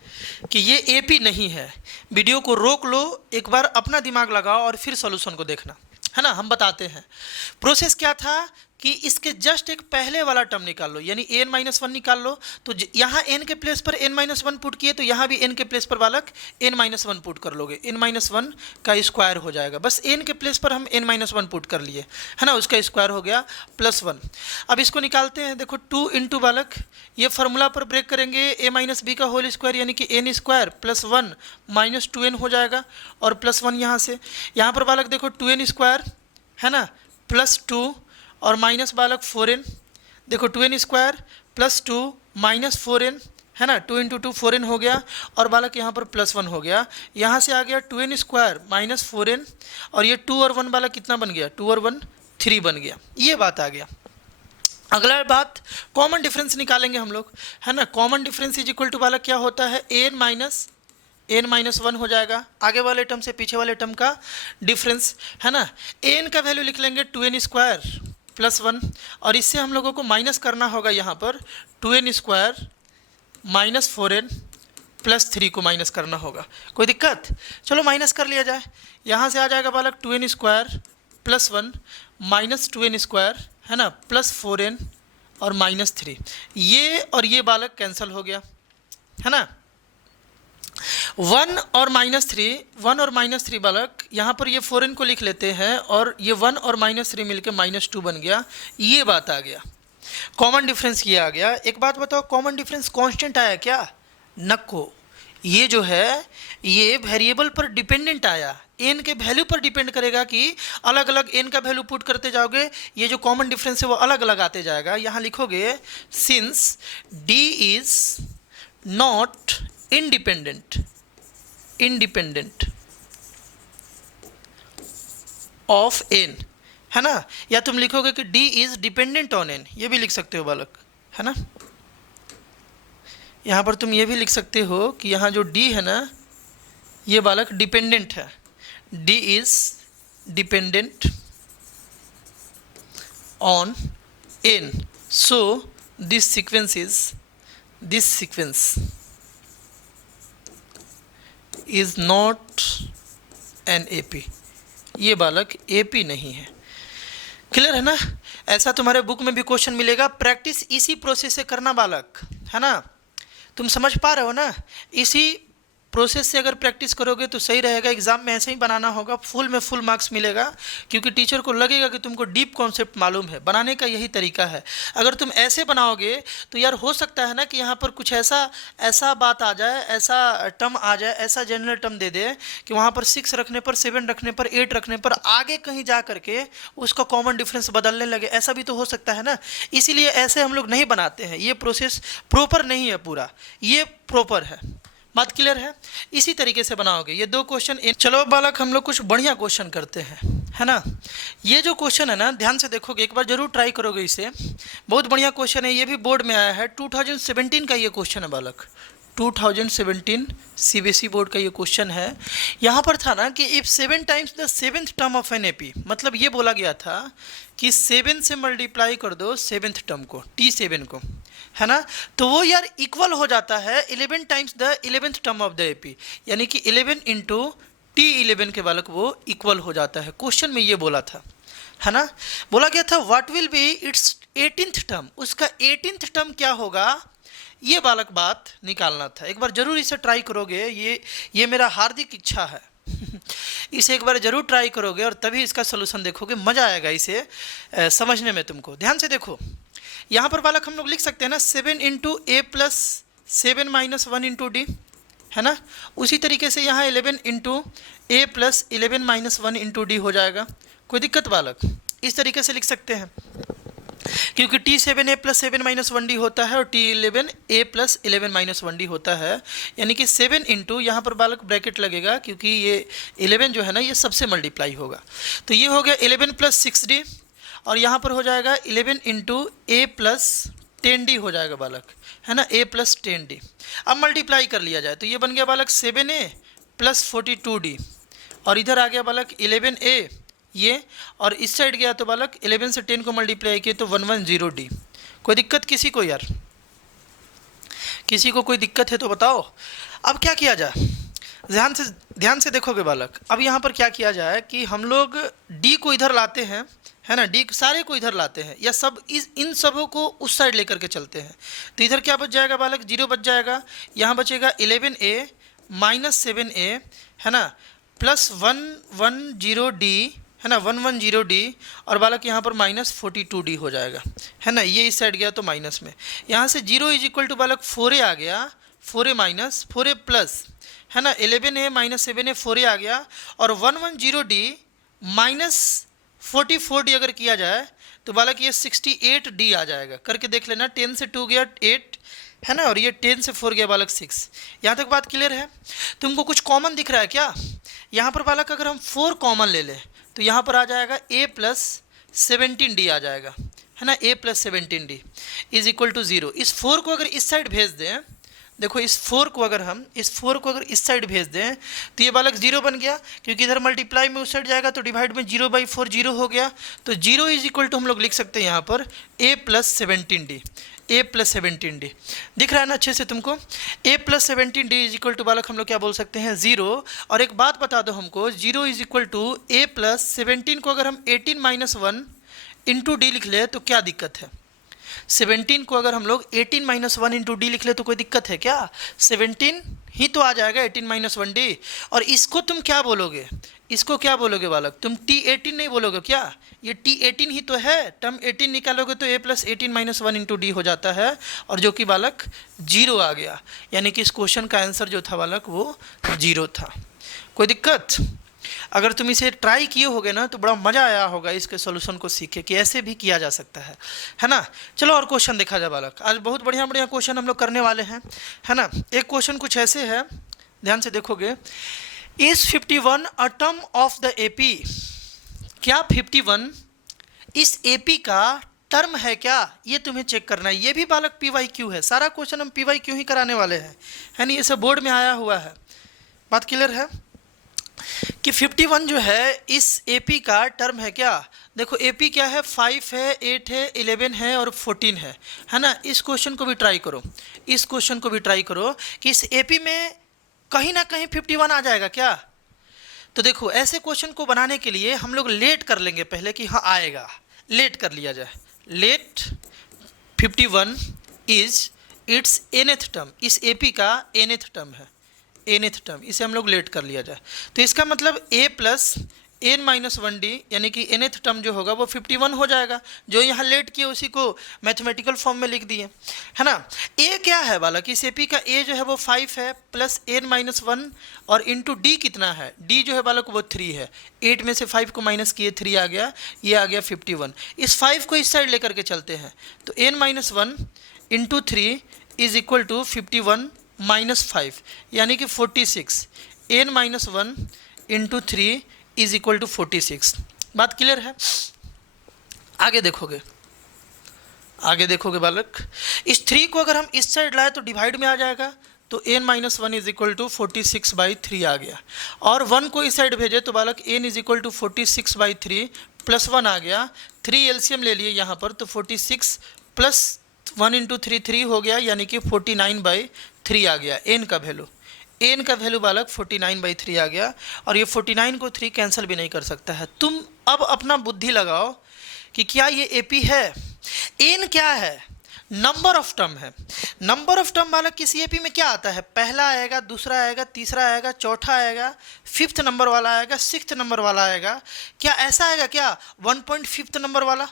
कि ये AP नहीं है। वीडियो को रोक लो, एक बार अपना दिमाग लगाओ और फिर सॉल्यूशन को देखना, है ना। हम बताते हैं प्रोसेस क्या था। कि इसके जस्ट एक पहले वाला टर्म निकाल लो, यानी एन माइनस वन निकाल लो। तो यहाँ एन के प्लेस पर एन माइनस वन पुट किए तो यहाँ भी एन के प्लेस पर बालक एन माइनस वन पुट कर लोगे, एन माइनस वन का स्क्वायर हो जाएगा। बस एन के प्लेस पर हम एन माइनस वन पुट कर लिए, है ना, उसका स्क्वायर हो गया प्लस वन। अब इसको निकालते हैं, देखो 2 इंटू बालक ये फार्मूला पर ब्रेक करेंगे, ए माइनस बी का होल स्क्वायर यानी कि n square plus one minus 2n हो जाएगा, और प्लस वन यहाँ पर बालक देखो 2n स्क्वायर है ना प्लस 2 और माइनस बालक 4n, देखो 2n square plus 2 minus 4n है ना, 2 इंटू 2 4n हो गया, और बालक यहाँ पर प्लस 1 हो गया। यहाँ से आ गया 2n स्क्वायर माइनस 4n, और ये 2 और 1 बालक कितना बन गया, 2 और 1 3 बन गया। ये बात आ गया। अगला बात कॉमन डिफरेंस निकालेंगे हम लोग, है ना। Common difference is equal to बालक क्या होता है, एन माइनस वन हो जाएगा, आगे वाले टर्म से पीछे वाले टर्म का डिफरेंस, है ना। एन का वैल्यू लिख लेंगे 2n स्क्वायर प्लस वन, और इससे हम लोगों को माइनस करना होगा यहाँ पर 2n square minus 4n plus 3 को माइनस करना होगा। कोई दिक्कत, चलो माइनस कर लिया जाए। यहाँ से आ जाएगा बालक 2n square plus one minus 2n square है ना प्लस 4n और माइनस 3, ये और ये बालक कैंसिल हो गया, है ना। 1 और माइनस थ्री बालक यहाँ पर ये 4n को लिख लेते हैं, और ये 1 और माइनस 3 मिलकर माइनस 2 बन गया। ये बात आ गया, कॉमन डिफरेंस ये आ गया। एक बात बताओ, कॉमन डिफरेंस कांस्टेंट आया क्या, नको। ये जो है ये वेरिएबल पर डिपेंडेंट आया, एन के वैल्यू पर डिपेंड करेगा कि अलग अलग एन का वैल्यू पुट करते जाओगे, ये जो कॉमन डिफरेंस है वो अलग अलग आते जाएगा। यहाँ लिखोगे since D is not independent of n, है ना, या तुम लिखोगे कि d is dependent on n, ये भी लिख सकते हो बालक, है ना। यहाँ पर तुम ये भी लिख सकते हो कि यहाँ जो d है ना ये बालक डिपेंडेंट है, d is dependent on n, so this sequence is not an AP, ये बालक AP नहीं है। क्लियर है ना। ऐसा तुम्हारे बुक में भी क्वेश्चन मिलेगा, प्रैक्टिस इसी प्रोसेस से करना बालक, है ना। तुम समझ पा रहे हो ना, इसी प्रोसेस से अगर प्रैक्टिस करोगे तो सही रहेगा। एग्जाम में ऐसे ही बनाना होगा, फुल में फुल मार्क्स मिलेगा, क्योंकि टीचर को लगेगा कि तुमको डीप कॉन्सेप्ट मालूम है। बनाने का यही तरीका है। अगर तुम ऐसे बनाओगे तो यार हो सकता है ना कि यहाँ पर कुछ ऐसा बात आ जाए, ऐसा टर्म आ जाए, ऐसा जनरल टर्म दे दे कि वहाँ पर 6 रखने पर, 7 रखने पर, 8 रखने पर आगे कहीं जा करके उसका कॉमन डिफरेंस बदलने लगे, ऐसा भी तो हो सकता है ना। इसीलिए ऐसे हम लोग नहीं बनाते हैं, ये प्रोसेस प्रॉपर नहीं है पूरा, ये प्रॉपर है। बात क्लियर है। इसी तरीके से बनाओगे ये 2 क्वेश्चन। चलो बालक हम लोग कुछ बढ़िया क्वेश्चन करते हैं, है ना। ये जो क्वेश्चन है ना ध्यान से देखोगे, एक बार जरूर ट्राई करोगे इसे, बहुत बढ़िया क्वेश्चन है। ये भी बोर्ड में आया है, 2017 का ये क्वेश्चन है बालक, 2017 CBSE बोर्ड का ये क्वेश्चन है। यहाँ पर था ना कि if 7 times the 7th term of an AP, मतलब ये बोला गया था कि 7 से मल्टीप्लाई कर दो 7th टर्म को, T7 को, है ना। तो वो यार इक्वल हो जाता है 11 times the 11th term of the AP, यानी कि 11 इंटू T11 के बालक वो इक्वल हो जाता है। क्वेश्चन में ये बोला था, है ना। बोला गया था what will be it's 18th term, उसका 18th टर्म क्या होगा, ये बालक बात निकालना था। एक बार जरूर इसे ट्राई करोगे, ये मेरा हार्दिक इच्छा है इसे एक बार जरूर ट्राई करोगे और तभी इसका सोल्यूशन देखोगे, मज़ा आएगा इसे समझने में तुमको। ध्यान से देखो, यहाँ पर बालक हम लोग लिख सकते हैं ना 7 into A plus 7 minus 1 into D, है ना। उसी तरीके से यहाँ 11 into A plus 11 minus 1 into D हो जाएगा। कोई दिक्कत बालक, इस तरीके से लिख सकते हैं, क्योंकि T7A प्लस 7 माइनस 1D होता है और T11 A plus 11 minus 1D होता है, यानी कि 7 इंटू, यहाँ पर बालक ब्रैकेट लगेगा क्योंकि ये 11 जो है ना ये सबसे मल्टीप्लाई होगा, तो ये हो गया 11 प्लस 6D, और यहाँ पर हो जाएगा 11 इंटू A प्लस 10D हो जाएगा बालक, है ना, A प्लस 10D। अब मल्टीप्लाई कर लिया जाए तो ये बन गया बालक 7A प्लस 42D, और इधर आ गया बालक 11A ये, और इस साइड गया तो बालक 11 से 10 को मल्टीप्लाई किए तो 110D। कोई दिक्कत किसी को यार, किसी को कोई दिक्कत है तो बताओ। अब क्या किया जाए, ध्यान से देखोगे बालक। अब यहाँ पर क्या किया जाए कि हम लोग D को इधर लाते हैं, है ना, डी सारे को इधर लाते हैं या सब इन सबों को उस साइड लेकर के चलते हैं, तो इधर क्या बच जाएगा बालक, 0 बच जाएगा, यहाँ बचेगा 11a माइनस 7a, है ना, प्लस 110d, है ना, 110d, और बालक यहाँ पर माइनस 42d हो जाएगा, है ना, ये इस साइड गया तो माइनस में, यहाँ से 0 इज इक्वल टू बालक 4a आ गया, 4a माइनस 4a प्लस, है ना, 11a माइनस 7a 4a आ गया, और 110d माइनस 44d अगर किया जाए तो बालक ये 68d आ जाएगा, करके देख लेना, 10 से 2 गया 8, है ना, और ये 10 से 4 गया बालक 6। यहाँ तक बात क्लियर है? तुमको कुछ कॉमन दिख रहा है क्या? यहाँ पर बालक अगर हम 4 कॉमन ले लें तो यहाँ पर आ जाएगा a प्लस 17d आ जाएगा, है ना, a plus 17d is equal to 0। इस 4 को अगर इस साइड भेज दें, देखो इस 4 को अगर इस साइड भेज दें तो ये बालक 0 बन गया, क्योंकि इधर मल्टीप्लाई में उस साइड जाएगा तो डिवाइड में 0/4 0 हो गया, तो 0 इज इक्वल टू हम लोग लिख सकते हैं यहाँ पर a plus 17d, a plus 17d दिख रहा है ना अच्छे से तुमको? a plus 17d is equal to बालक हम लोग क्या बोल सकते हैं, 0। और एक बात बता दो हमको, 0 is equal to a plus 17 को अगर हम 18 माइनस 1 इंटू डी लिख ले तो क्या दिक्कत है? 17 को अगर हम लोग 18 माइनस 1 इंटू डी लिख ले तो कोई दिक्कत है क्या? 17 ही तो आ जाएगा 18 माइनस 1 डी। और इसको तुम क्या बोलोगे, इसको क्या बोलोगे बालक? तुम T18 नहीं बोलोगे क्या? ये T18 ही तो है, टर्म 18 निकालोगे तो a plus 18 minus 1 into D हो जाता है, और जो कि बालक 0 आ गया, यानी कि इस क्वेश्चन का आंसर जो था बालक वो 0 था। कोई दिक्कत? अगर तुम इसे ट्राई किए होगे ना तो बड़ा मज़ा आया होगा इसके सॉल्यूशन को सीख के कि ऐसे भी किया जा सकता है ना। चलो और क्वेश्चन देखा जाए बालक, आज बहुत बढ़िया बढ़िया क्वेश्चन हम लोग करने वाले हैं, है ना। एक क्वेश्चन कुछ ऐसे है, ध्यान से देखोगे, is 51 a term of the AP? क्या 51 इस एपी का टर्म है क्या? ये तुम्हें चेक करना है। ये भी बालक PYQ है, सारा क्वेश्चन हम PYQ ही कराने वाले हैं, है ना, ये सब बोर्ड में आया हुआ है। बात क्लियर है कि 51 जो है इस AP का टर्म है क्या? देखो AP क्या है, 5 है, 8 है, 11 है और 14 है ना। इस क्वेश्चन को भी ट्राई करो, इस क्वेश्चन को भी ट्राई करो कि इस AP में कहीं ना कहीं 51 आ जाएगा क्या? तो देखो ऐसे क्वेश्चन को बनाने के लिए हम लोग लेट कर लेंगे पहले कि हाँ आएगा, लेट कर लिया जाए। Let 51 is its nth term, इस AP का nth टर्म है, nth टर्म, इसे हम लोग लेट कर लिया जाए। तो इसका मतलब a plus n minus 1d यानी कि nth टर्म जो होगा वो 51 हो जाएगा। जो यहाँ लेट किए उसी को मैथमेटिकल फॉर्म में लिख दिए, है ना। a क्या है बालक? इस AP का a जो है वो 5 है प्लस n माइनस 1 और इंटू d कितना है? d जो है बालक वो 3 है, 8 में से 5 को माइनस किए 3 आ गया, ये आ गया 51। इस 5 को इस साइड लेकर के चलते हैं तो n minus 1 into 3 is equal to 51 minus 5 यानी कि 46, n minus 1 into 3 is equal to 46। बात क्लियर है? आगे देखोगे, आगे देखोगे बालक, इस 3 को अगर हम इस साइड लाए तो डिवाइड में आ जाएगा, तो n minus 1 is equal to 46/3 आ गया। और 1 को इस साइड भेजे तो बालक n is equal to 46/3 plus 1 आ गया। 3 एलसीएम ले लिए यहाँ पर, तो 46 प्लस 1 इंटू 3 3 हो गया, यानी कि 49/3 आ गया। n का वैल्यू, n का वैल्यू बालक 49/3 आ गया। और ये 49 को 3 कैंसिल भी नहीं कर सकता है। तुम अब अपना बुद्धि लगाओ कि क्या ये AP है? n क्या है? नंबर ऑफ टर्म है। नंबर ऑफ टर्म बालक किसी AP में क्या आता है? पहला आएगा, दूसरा आएगा, तीसरा आएगा, चौथा आएगा, 5th नंबर वाला आएगा, 6th नंबर वाला आएगा। क्या ऐसा आएगा क्या 1.5th नंबर वाला?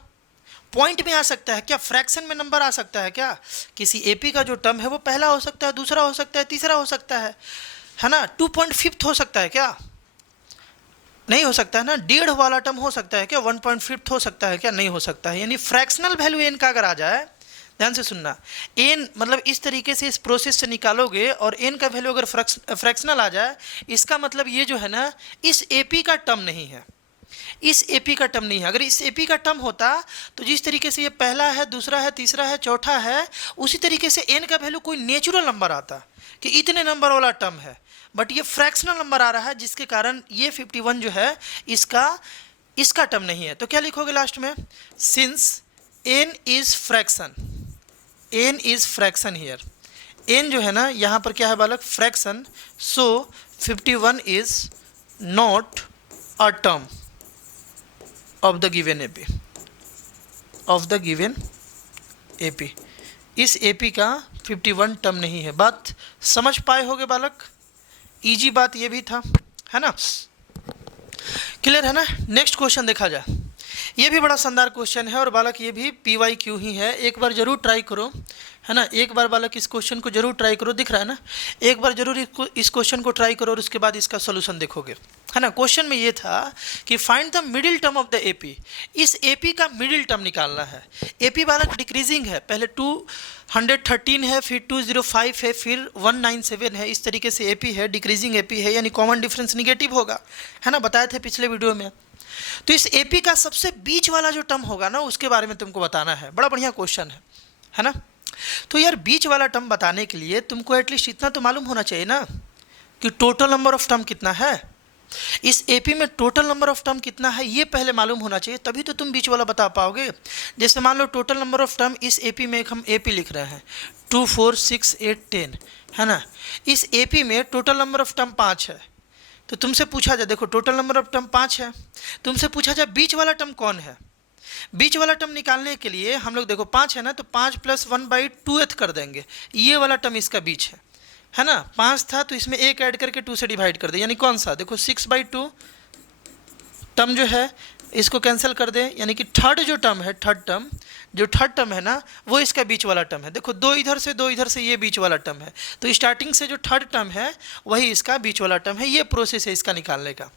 पॉइंट में आ सकता है क्या? फ्रैक्शन में नंबर आ सकता है क्या? किसी AP का जो टर्म है वो पहला हो सकता है, दूसरा हो सकता है, तीसरा हो सकता है ना। 2.5th हो सकता है क्या? नहीं हो सकता है ना। 1.5 वाला टर्म हो सकता है क्या? 1.5th हो सकता है क्या? नहीं हो सकता है। यानी फ्रैक्शनल वैल्यू n का अगर आ जाए, ध्यान से सुनना, n मतलब इस तरीके से इस प्रोसेस से निकालोगे और n का वैल्यू अगर फ्रैक्शनल आ जाए, इसका मतलब ये जो है ना इस AP का टर्म नहीं है, इस AP का टर्म नहीं है। अगर इस AP का टर्म होता तो जिस तरीके से ये पहला है, दूसरा है, तीसरा है, चौथा है, उसी तरीके से n का वैल्यू कोई नेचुरल नंबर आता कि इतने नंबर वाला टर्म है। बट ये फ्रैक्शनल नंबर आ रहा है, जिसके कारण ये 51 जो है इसका टर्म नहीं है। तो क्या लिखोगे लास्ट में? Since n is fraction, n is fraction here, n जो है ना यहाँ पर क्या है बालक? Fraction. So 51 is not a term, of the given AP, of the given AP. इस एपी का 51 टर्म नहीं है। बात समझ पाए होगे बालक? इजी बात ये भी था, है ना? क्लियर है ना? नेक्स्ट क्वेश्चन देखा जाए। ये भी बड़ा शानदार क्वेश्चन है और बालक ये भी PYQ ही है। एक बार जरूर ट्राई करो, है ना? एक बार बालक इस क्वेश्चन को जरूर ट्राई करो, दिख रहा है ना? एक बार जरूर इस क्वेश्चन को ट्राई करो और उसके बाद इसका सोल्यूशन देखोगे, है ना? क्वेश्चन में ये था कि find the middle term of the AP. इस एपी का मिडिल टर्म निकालना है। एपी बालक डिक्रीजिंग है, पहले 213 है, फिर 205 है, फिर 197 है। इस तरीके से एपी है, डिक्रीजिंग एपी है, यानी कॉमन डिफरेंस निगेटिव होगा, है ना? बताए थे पिछले वीडियो में। तो इस एपी का सबसे बीच वाला जो टर्म होगा ना, उसके बारे में तुमको बताना है। बड़ा बढ़िया क्वेश्चन है ना? तो यार बीच वाला टर्म बताने के लिए तुमको एटलीस्ट इतना तो मालूम होना चाहिए ना कि टोटल नंबर ऑफ टर्म कितना है। इस एपी में टोटल नंबर ऑफ टर्म कितना है ये पहले मालूम होना चाहिए, तभी तो तुम बीच वाला बता पाओगे। जैसे मान लो टोटल नंबर ऑफ टर्म इस एपी में, एक हम एपी लिख रहे हैं 2 4 6 8 10, है ना? इस एपी में टोटल नंबर ऑफ टर्म 5 है। तो तुमसे पूछा जाए, देखो टोटल नंबर ऑफ टर्म 5 है, तुमसे पूछा जाए बीच वाला टर्म कौन है। बीच वाला टर्म निकालने के लिए हम लोग देखो 5 है ना, तो 5 + 1/2 कर देंगे। ये वाला टर्म इसका बीच है ना? 5 था तो इसमें 1 ऐड करके 2 से डिवाइड कर दे, यानी कौन सा? देखो 6/2 टर्म जो है इसको कैंसिल कर दे, यानी कि थर्ड जो टर्म है, थर्ड टर्म है ना, वो इसका बीच वाला टर्म है। देखो 2 इधर से ये बीच वाला टर्म है, तो स्टार्टिंग से जो थर्ड टर्म है वही इसका बीच वाला टर्म है। ये प्रोसेस है इसका निकालने का,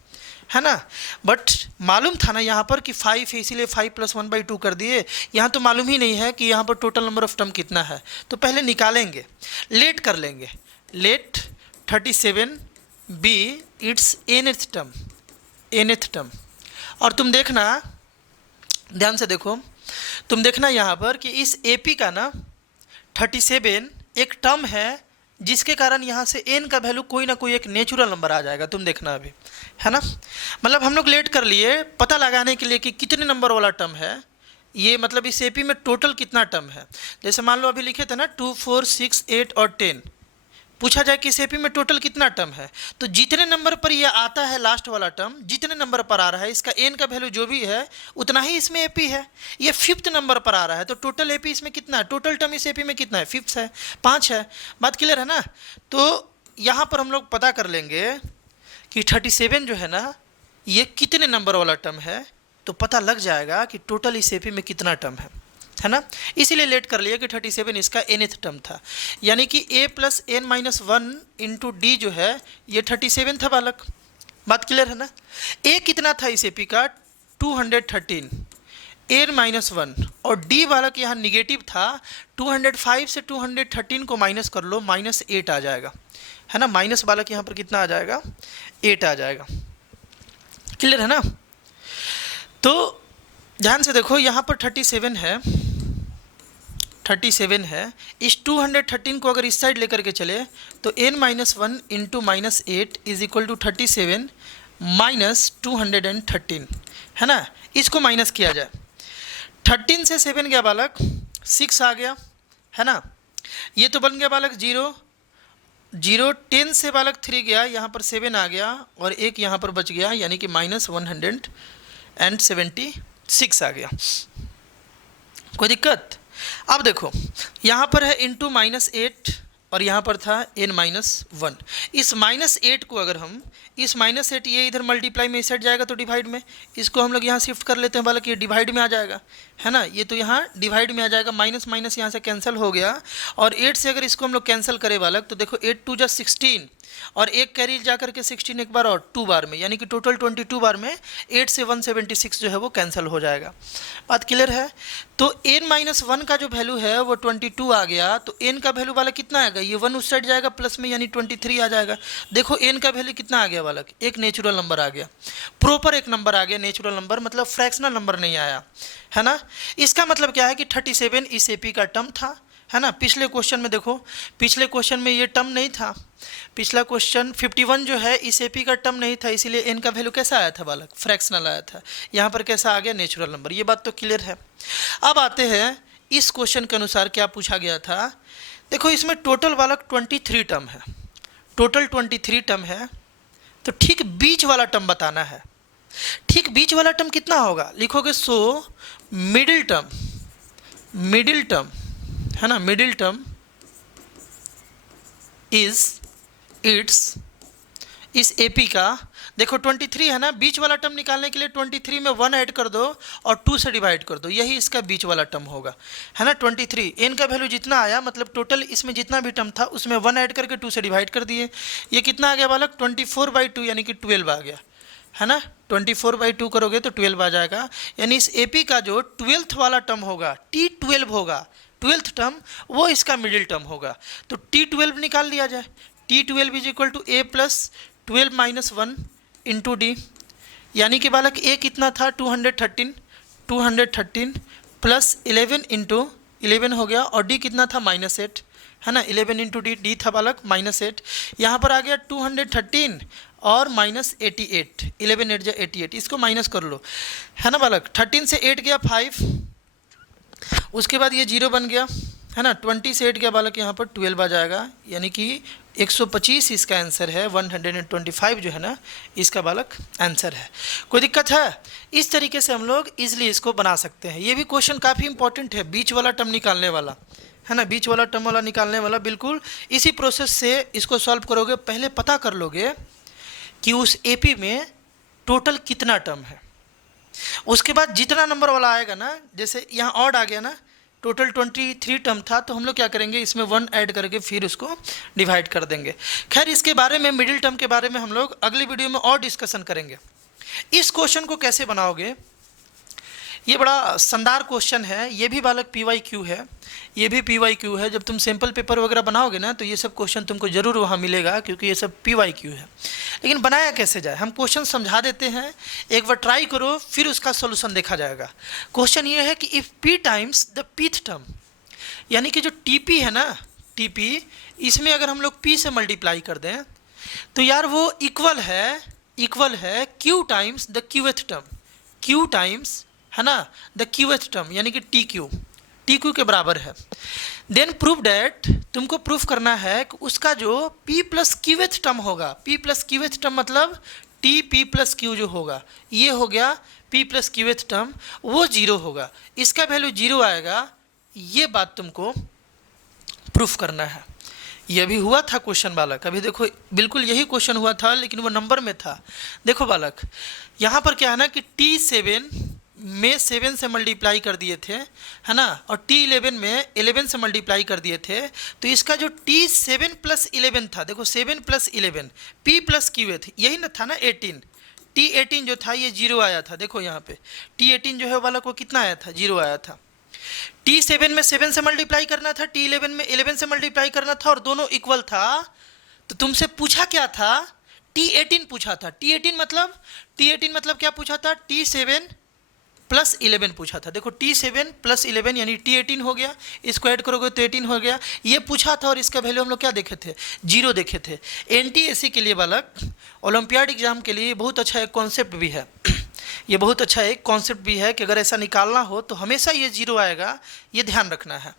है ना? बट मालूम था ना यहाँ पर कि 5 है, इसीलिए 5 + 1/2 कर दिए। यहाँ तो मालूम ही नहीं है कि यहाँ पर टोटल नंबर ऑफ टर्म कितना है, तो पहले निकालेंगे, लेट कर लेंगे। Let 37 be its nth term. और तुम देखना, ध्यान से देखो, तुम देखना यहाँ पर कि इस एपी का ना 37 एक टर्म है, जिसके कारण यहाँ से n का वैल्यू कोई ना कोई एक नेचुरल नंबर आ जाएगा। तुम देखना अभी, है ना? मतलब हम लोग लेट कर लिए पता लगाने के लिए कि कितने नंबर वाला टर्म है ये, मतलब इस एपी में टोटल कितना टर्म है। जैसे मान लो अभी लिखे थे ना 2 4 6 8 और 10, पूछा जाए कि इस एपी में टोटल कितना टर्म है, तो जितने नंबर पर ये आता है लास्ट वाला टर्म, जितने नंबर पर आ रहा है इसका n का वैल्यू जो भी है उतना ही इसमें एपी है। ये 5th नंबर पर आ रहा है, तो टोटल एपी इसमें कितना है, टोटल टर्म इस एपी में कितना है, 5th है, 5 है। बात क्लियर है ना? तो यहाँ पर हम लोग पता कर लेंगे कि 37 जो है ना ये कितने नंबर वाला टर्म है, तो पता लग जाएगा कि टोटल इस एपी में कितना टर्म है ना? इसीलिए लेट कर लिया कि 37 इसका nth टर्म था, यानी कि a + n - 1 × d जो है ये 37 था बालक। बात क्लियर है ना? a कितना था इस एपी का, 213, n - 1, और d बालक यहाँ निगेटिव था, 205 से 213 को माइनस कर लो, -8 आ जाएगा, है ना? माइनस बालक यहाँ पर कितना आ जाएगा, 8 आ जाएगा। क्लियर है ना? तो ध्यान से देखो यहाँ पर 37 है। इस 213 को अगर इस साइड लेकर के चले तो n - 1 × -8 = 37 - 213, है ना? इसको माइनस किया जाए, 13 से 7 गया बालक, 6 आ गया, है ना? ये तो बन गया बालक 0, 10 से बालक 3 गया, यहाँ पर 7 आ गया और एक यहाँ पर बच गया, यानी कि -176 आ गया। कोई दिक्कत? अब देखो यहाँ पर है इंटू -8 और यहाँ पर था n - 1। इस -8 को अगर हम, इस -8 ये इधर मल्टीप्लाई में इस साइड जाएगा तो डिवाइड में, इसको हम लोग यहाँ शिफ्ट कर लेते हैं बालक, ये डिवाइड में आ जाएगा, है ना? ये तो यहाँ डिवाइड में आ जाएगा, माइनस माइनस यहाँ से कैंसिल हो गया, और 8 से अगर इसको हम लोग कैंसिल करें बालक तो देखो 8 × 2 = 16, और एक कैरी जा करके 16 एक बार और 2 बार में, यानी कि टोटल 22 बार में 8 से 176 जो है वो कैंसिल हो जाएगा। बात क्लियर है? तो n - 1 का जो वैल्यू है वो 22 आ गया, तो n का वैल्यू वाला कितना आएगा, ये 1 उस साइड जाएगा प्लस में, यानी 23 आ जाएगा। देखो n का वैल्यू कितना आ गया बालक, एक नेचुरल नंबर आ गया, प्रॉपर एक नंबर आ गया, नेचुरल नंबर, मतलब फ्रैक्शनल नंबर नहीं आया, है ना? इसका मतलब क्या है कि 37 इस एपी का टर्म था, है ना? पिछले क्वेश्चन में देखो, पिछले क्वेश्चन में ये टर्म नहीं था, पिछला क्वेश्चन 51 जो है इस एपी का टर्म नहीं था, इसीलिए n का वैल्यू कैसा आया था बालक, फ्रैक्शनल आया था। यहाँ पर कैसा आ गया, नेचुरल नंबर। ये बात तो क्लियर है। अब आते हैं इस क्वेश्चन के अनुसार क्या पूछा गया था। देखो इसमें टोटल बालक 23 टर्म है, टोटल 23 टर्म है, तो ठीक बीच वाला टर्म बताना है। ठीक बीच वाला टर्म कितना होगा, लिखोगे so middle term, middle term है ना, मिडिल टर्म इज इट्स, इस एपी का देखो 23 है ना, बीच वाला टर्म निकालने के लिए 23 में 1 ऐड कर दो और 2 से डिवाइड कर दो, यही इसका बीच वाला टर्म होगा, है ना। 23 एन का वैल्यू जितना आया, मतलब टोटल इसमें जितना भी टर्म था उसमें 1 ऐड करके 2 से डिवाइड कर दिए, ये कितना आ गया बालक 24/2 यानी कि 12 आ गया, है ना। 24/2 करोगे तो 12 आ जाएगा, यानी इस एपी का जो 12th वाला टर्म होगा, T12 होगा, 12th टर्म, वो इसका मिडिल टर्म होगा। तो T12 निकाल लिया जाए, T12 is equal to A plus 12 minus 1 into d, यानी कि बालक ए कितना था 213 प्लस 11 इंटू 11 हो गया, और डी कितना था -8, है ना। 11 इंटू डी था बालक -8, यहाँ पर आ गया 213 और -88, 11 8 जा 88, इसको माइनस कर लो, है ना बालक। 13 से 8 गया 5, उसके बाद ये 0 बन गया, है ना। 20 से 8 गया बालक, यहाँ पर 12 आ जाएगा, यानी कि 125 इसका आंसर है, 125 जो है ना इसका बालक आंसर है। कोई दिक्कत है? इस तरीके से हम लोग इजीली इसको बना सकते हैं। ये भी क्वेश्चन काफ़ी इंपॉर्टेंट है, बीच वाला टर्म निकालने वाला, है ना, बीच वाला टर्म वाला निकालने वाला। बिल्कुल इसी प्रोसेस से इसको सॉल्व करोगे, पहले पता कर लोगे कि उस एपी में टोटल कितना टर्म है, उसके बाद जितना नंबर वाला आएगा ना, जैसे यहाँ ऑड आ गया ना, टोटल 23 टर्म था, तो हम लोग क्या करेंगे इसमें 1 ऐड करके फिर उसको डिवाइड कर देंगे। खैर इसके बारे में, मिडिल टर्म के बारे में हम लोग अगली वीडियो में और डिस्कशन करेंगे। इस क्वेश्चन को कैसे बनाओगे, ये बड़ा शानदार क्वेश्चन है, ये भी बालक PYQ है, ये भी PYQ है। जब तुम सैम्पल पेपर वगैरह बनाओगे ना तो ये सब क्वेश्चन तुमको ज़रूर वहाँ मिलेगा, क्योंकि ये सब PYQ है। लेकिन बनाया कैसे जाए, हम क्वेश्चन समझा देते हैं, एक बार ट्राई करो, फिर उसका सोल्यूशन देखा जाएगा। क्वेश्चन ये है कि if P times the pth term, यानी कि जो TP है ना, TP, इसमें अगर हम लोग P से मल्टीप्लाई कर दें तो यार वो इक्वल है Q times the qth term, Q times, है ना, द qth टर्म, यानी कि TQ के बराबर है। देन प्रूव डैट, तुमको प्रूफ करना है कि उसका जो P प्लस qth टर्म होगा, P प्लस qth टर्म मतलब TP प्लस Q जो होगा, ये हो गया P प्लस qth टर्म, वो 0 होगा, इसका वैल्यू 0 आएगा, ये बात तुमको प्रूफ करना है। ये भी हुआ था क्वेश्चन बालक, अभी देखो बिल्कुल यही क्वेश्चन हुआ था, लेकिन वो नंबर में था। देखो बालक, यहाँ पर क्या है ना कि T7 में 7 से मल्टीप्लाई कर दिए थे, है ना, और T11 में 11 से मल्टीप्लाई कर दिए थे, तो इसका जो T7 प्लस 11 था, देखो 7 प्लस 11 P प्लस QH, यही ना था ना 18, T18 जो था ये 0 आया था। देखो यहाँ पे T18 जो है वाला को कितना आया था, 0 आया था। T7 में 7 से मल्टीप्लाई करना था, T11 में 11 से मल्टीप्लाई करना था, और दोनों इक्वल था। तो तुमसे पूछा क्या था, T18 पूछा था। T18 मतलब क्या पूछा था, T7 प्लस 11 पूछा था। देखो T7 प्लस 11 यानी T18 हो गया, इसको ऐड करोगे तो 18 हो गया, ये पूछा था, और इसका वैल्यू हम लोग क्या देखे थे, 0 देखे थे। NTSC के लिए बालक, ओलंपियाड एग्जाम के लिए बहुत अच्छा एक कॉन्सेप्ट भी है, ये बहुत अच्छा एक कॉन्सेप्ट भी है कि अगर ऐसा निकालना हो तो हमेशा ये 0 आएगा, ये ध्यान रखना है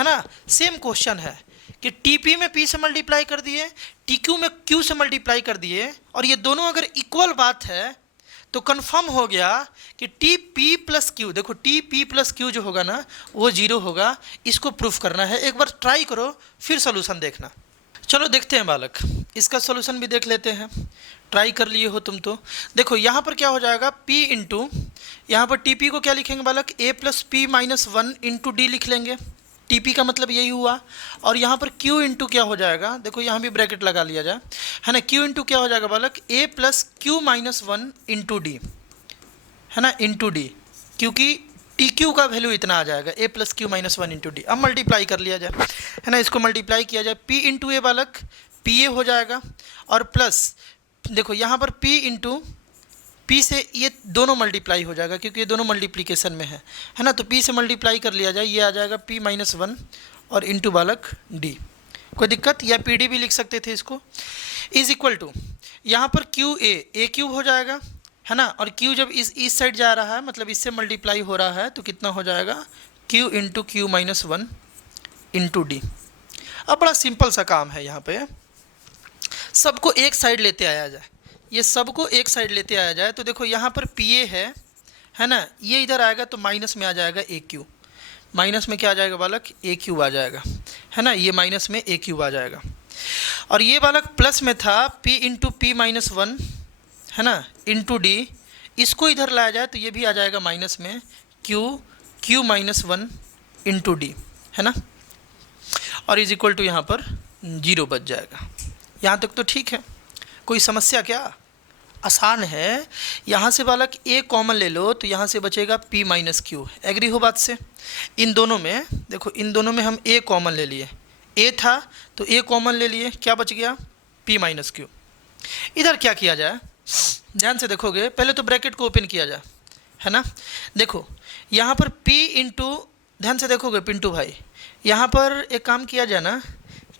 ना। सेम क्वेश्चन है कि TP में P से मल्टीप्लाई कर दिए, TQ में Q से मल्टीप्लाई कर दिए, और ये दोनों अगर इक्वल बात है तो कंफर्म हो गया कि TP प्लस Q, देखो TP प्लस Q जो होगा ना वो 0 होगा, इसको प्रूफ करना है। एक बार ट्राई करो, फिर सोल्यूशन देखना। चलो देखते हैं बालक, इसका सोल्यूशन भी देख लेते हैं। ट्राई कर लिए हो तुम तो। देखो यहाँ पर क्या हो जाएगा, P इंटू, यहाँ पर TP को क्या लिखेंगे बालक, A plus P minus 1 into D लिख लेंगे, TP का मतलब यही हुआ। और यहाँ पर Q इंटू क्या हो जाएगा, देखो यहाँ भी ब्रैकेट लगा लिया जाए, है ना। Q इंटू क्या हो जाएगा बालक, A plus Q minus 1 into d, है ना, इंटू डी, क्योंकि TQ का वैल्यू इतना आ जाएगा, A plus Q minus 1 into D. अब मल्टीप्लाई कर लिया जाए, है ना, इसको मल्टीप्लाई किया जाए, P इंटू A बालक PA हो जाएगा, और प्लस देखो यहाँ पर P इंटू P से ये दोनों मल्टीप्लाई हो जाएगा, क्योंकि ये दोनों मल्टीप्लिकेशन में है ना। तो P से मल्टीप्लाई कर लिया जाए, ये आ जाएगा P माइनस 1 और इंटू बालक D। कोई दिक्कत, या PD भी लिख सकते थे इसको, इज इक्वल टू यहाँ पर A क्यूब हो जाएगा, है ना, और Q जब इस साइड जा रहा है, मतलब इससे मल्टीप्लाई हो रहा है, तो कितना हो जाएगा, Q into Q minus 1 into D। अब बड़ा सिंपल सा काम है, यहाँ पे सबको एक साइड लेते आया जाए, ये सबको एक साइड लेते आया जाए तो देखो यहाँ पर पी ए है ना, ये इधर आएगा तो माइनस में आ जाएगा ए क्यू, माइनस में क्या आ जाएगा बालक, ए क्यूब आ जाएगा, है ना, ये माइनस में ए क्यूब आ जाएगा। और ये बालक प्लस में था p into P minus one, है ना, इंटू डी, इसको इधर लाया जाए तो ये भी आ जाएगा माइनस में Q minus one into d, है ना, और इज इक्वल टू यहाँ पर 0 बच जाएगा। यहाँ तक तो ठीक है, कोई समस्या क्या, आसान है। यहाँ से बालक a कॉमन ले लो तो यहाँ से बचेगा p माइनस क्यू, एग्री हो बात से। इन दोनों में देखो, इन दोनों में हम a कॉमन ले लिए, a था तो a कॉमन ले लिए, क्या बच गया, p माइनस क्यू। इधर क्या किया जाए, ध्यान से देखोगे, पहले तो ब्रैकेट को ओपन किया जाए, है ना। देखो यहाँ पर p इंटू, ध्यान से देखोगे पिंटू भाई, यहाँ पर एक काम किया जाए ना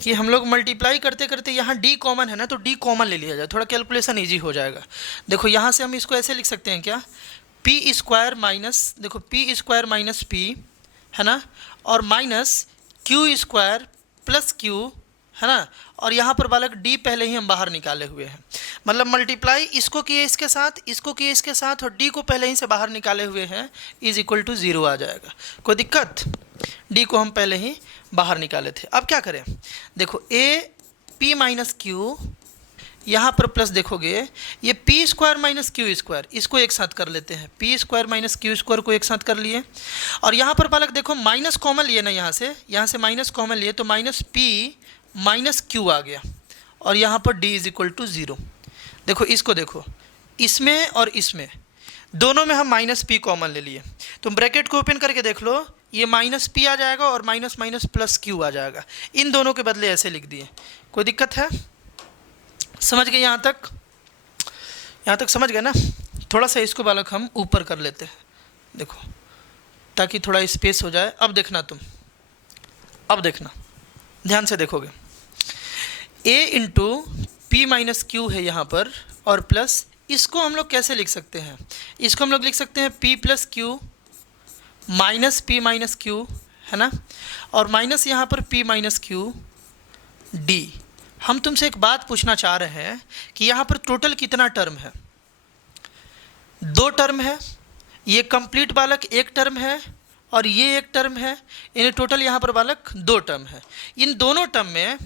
कि हम लोग मल्टीप्लाई करते करते यहाँ d कॉमन है ना, तो d कॉमन ले लिया जाए, थोड़ा कैलकुलेशन इजी हो जाएगा। देखो यहाँ से हम इसको ऐसे लिख सकते हैं क्या, पी स्क्वायर माइनस, देखो पी स्क्वायर माइनस पी, है ना, और minus Q square plus Q, है ना, और यहाँ पर बालक d पहले ही हम बाहर निकाले हुए हैं, मतलब मल्टीप्लाई इसको किए इसके साथ, इसको किए इसके साथ, और d को पहले ही से बाहर निकाले हुए हैं, इज इक्वल टू 0 आ जाएगा। कोई दिक्कत, d को हम पहले ही बाहर निकाले थे। अब क्या करें, देखो a p माइनस क्यू, यहाँ पर प्लस देखोगे ये p square minus Q square, इसको एक साथ कर लेते हैं, p square minus Q square को एक साथ कर लिए, और यहाँ पर बालक देखो माइनस कॉमन लिए ना, यहाँ से माइनस कॉमन लिए तो माइनस p माइनस क्यू आ गया, और यहाँ पर d इज इक्वल टू 0। देखो इसको देखो, इसमें और इसमें दोनों में हम माइनस p कॉमन ले लिए, तुम ब्रैकेट को ओपन करके देख लो, ये माइनस p आ जाएगा और माइनस माइनस प्लस q आ जाएगा, इन दोनों के बदले ऐसे लिख दिए। कोई दिक्कत है, समझ गए यहाँ तक समझ गए ना। थोड़ा सा इसको बालक हम ऊपर कर लेते हैं, देखो ताकि थोड़ा स्पेस हो जाए। अब देखना तुम, अब देखना ध्यान से देखोगे, a into P minus Q है यहाँ पर, और प्लस इसको हम लोग कैसे लिख सकते हैं, इसको हम लोग लिख सकते हैं p plus q minus P minus Q, है ना, और माइनस यहाँ पर p माइनस क्यू d। हम तुमसे एक बात पूछना चाह रहे हैं कि यहाँ पर टोटल कितना टर्म है, 2 टर्म है, ये कंप्लीट बालक एक टर्म है और ये एक टर्म है, यानी टोटल यहाँ पर बालक 2 टर्म है। इन दोनों टर्म में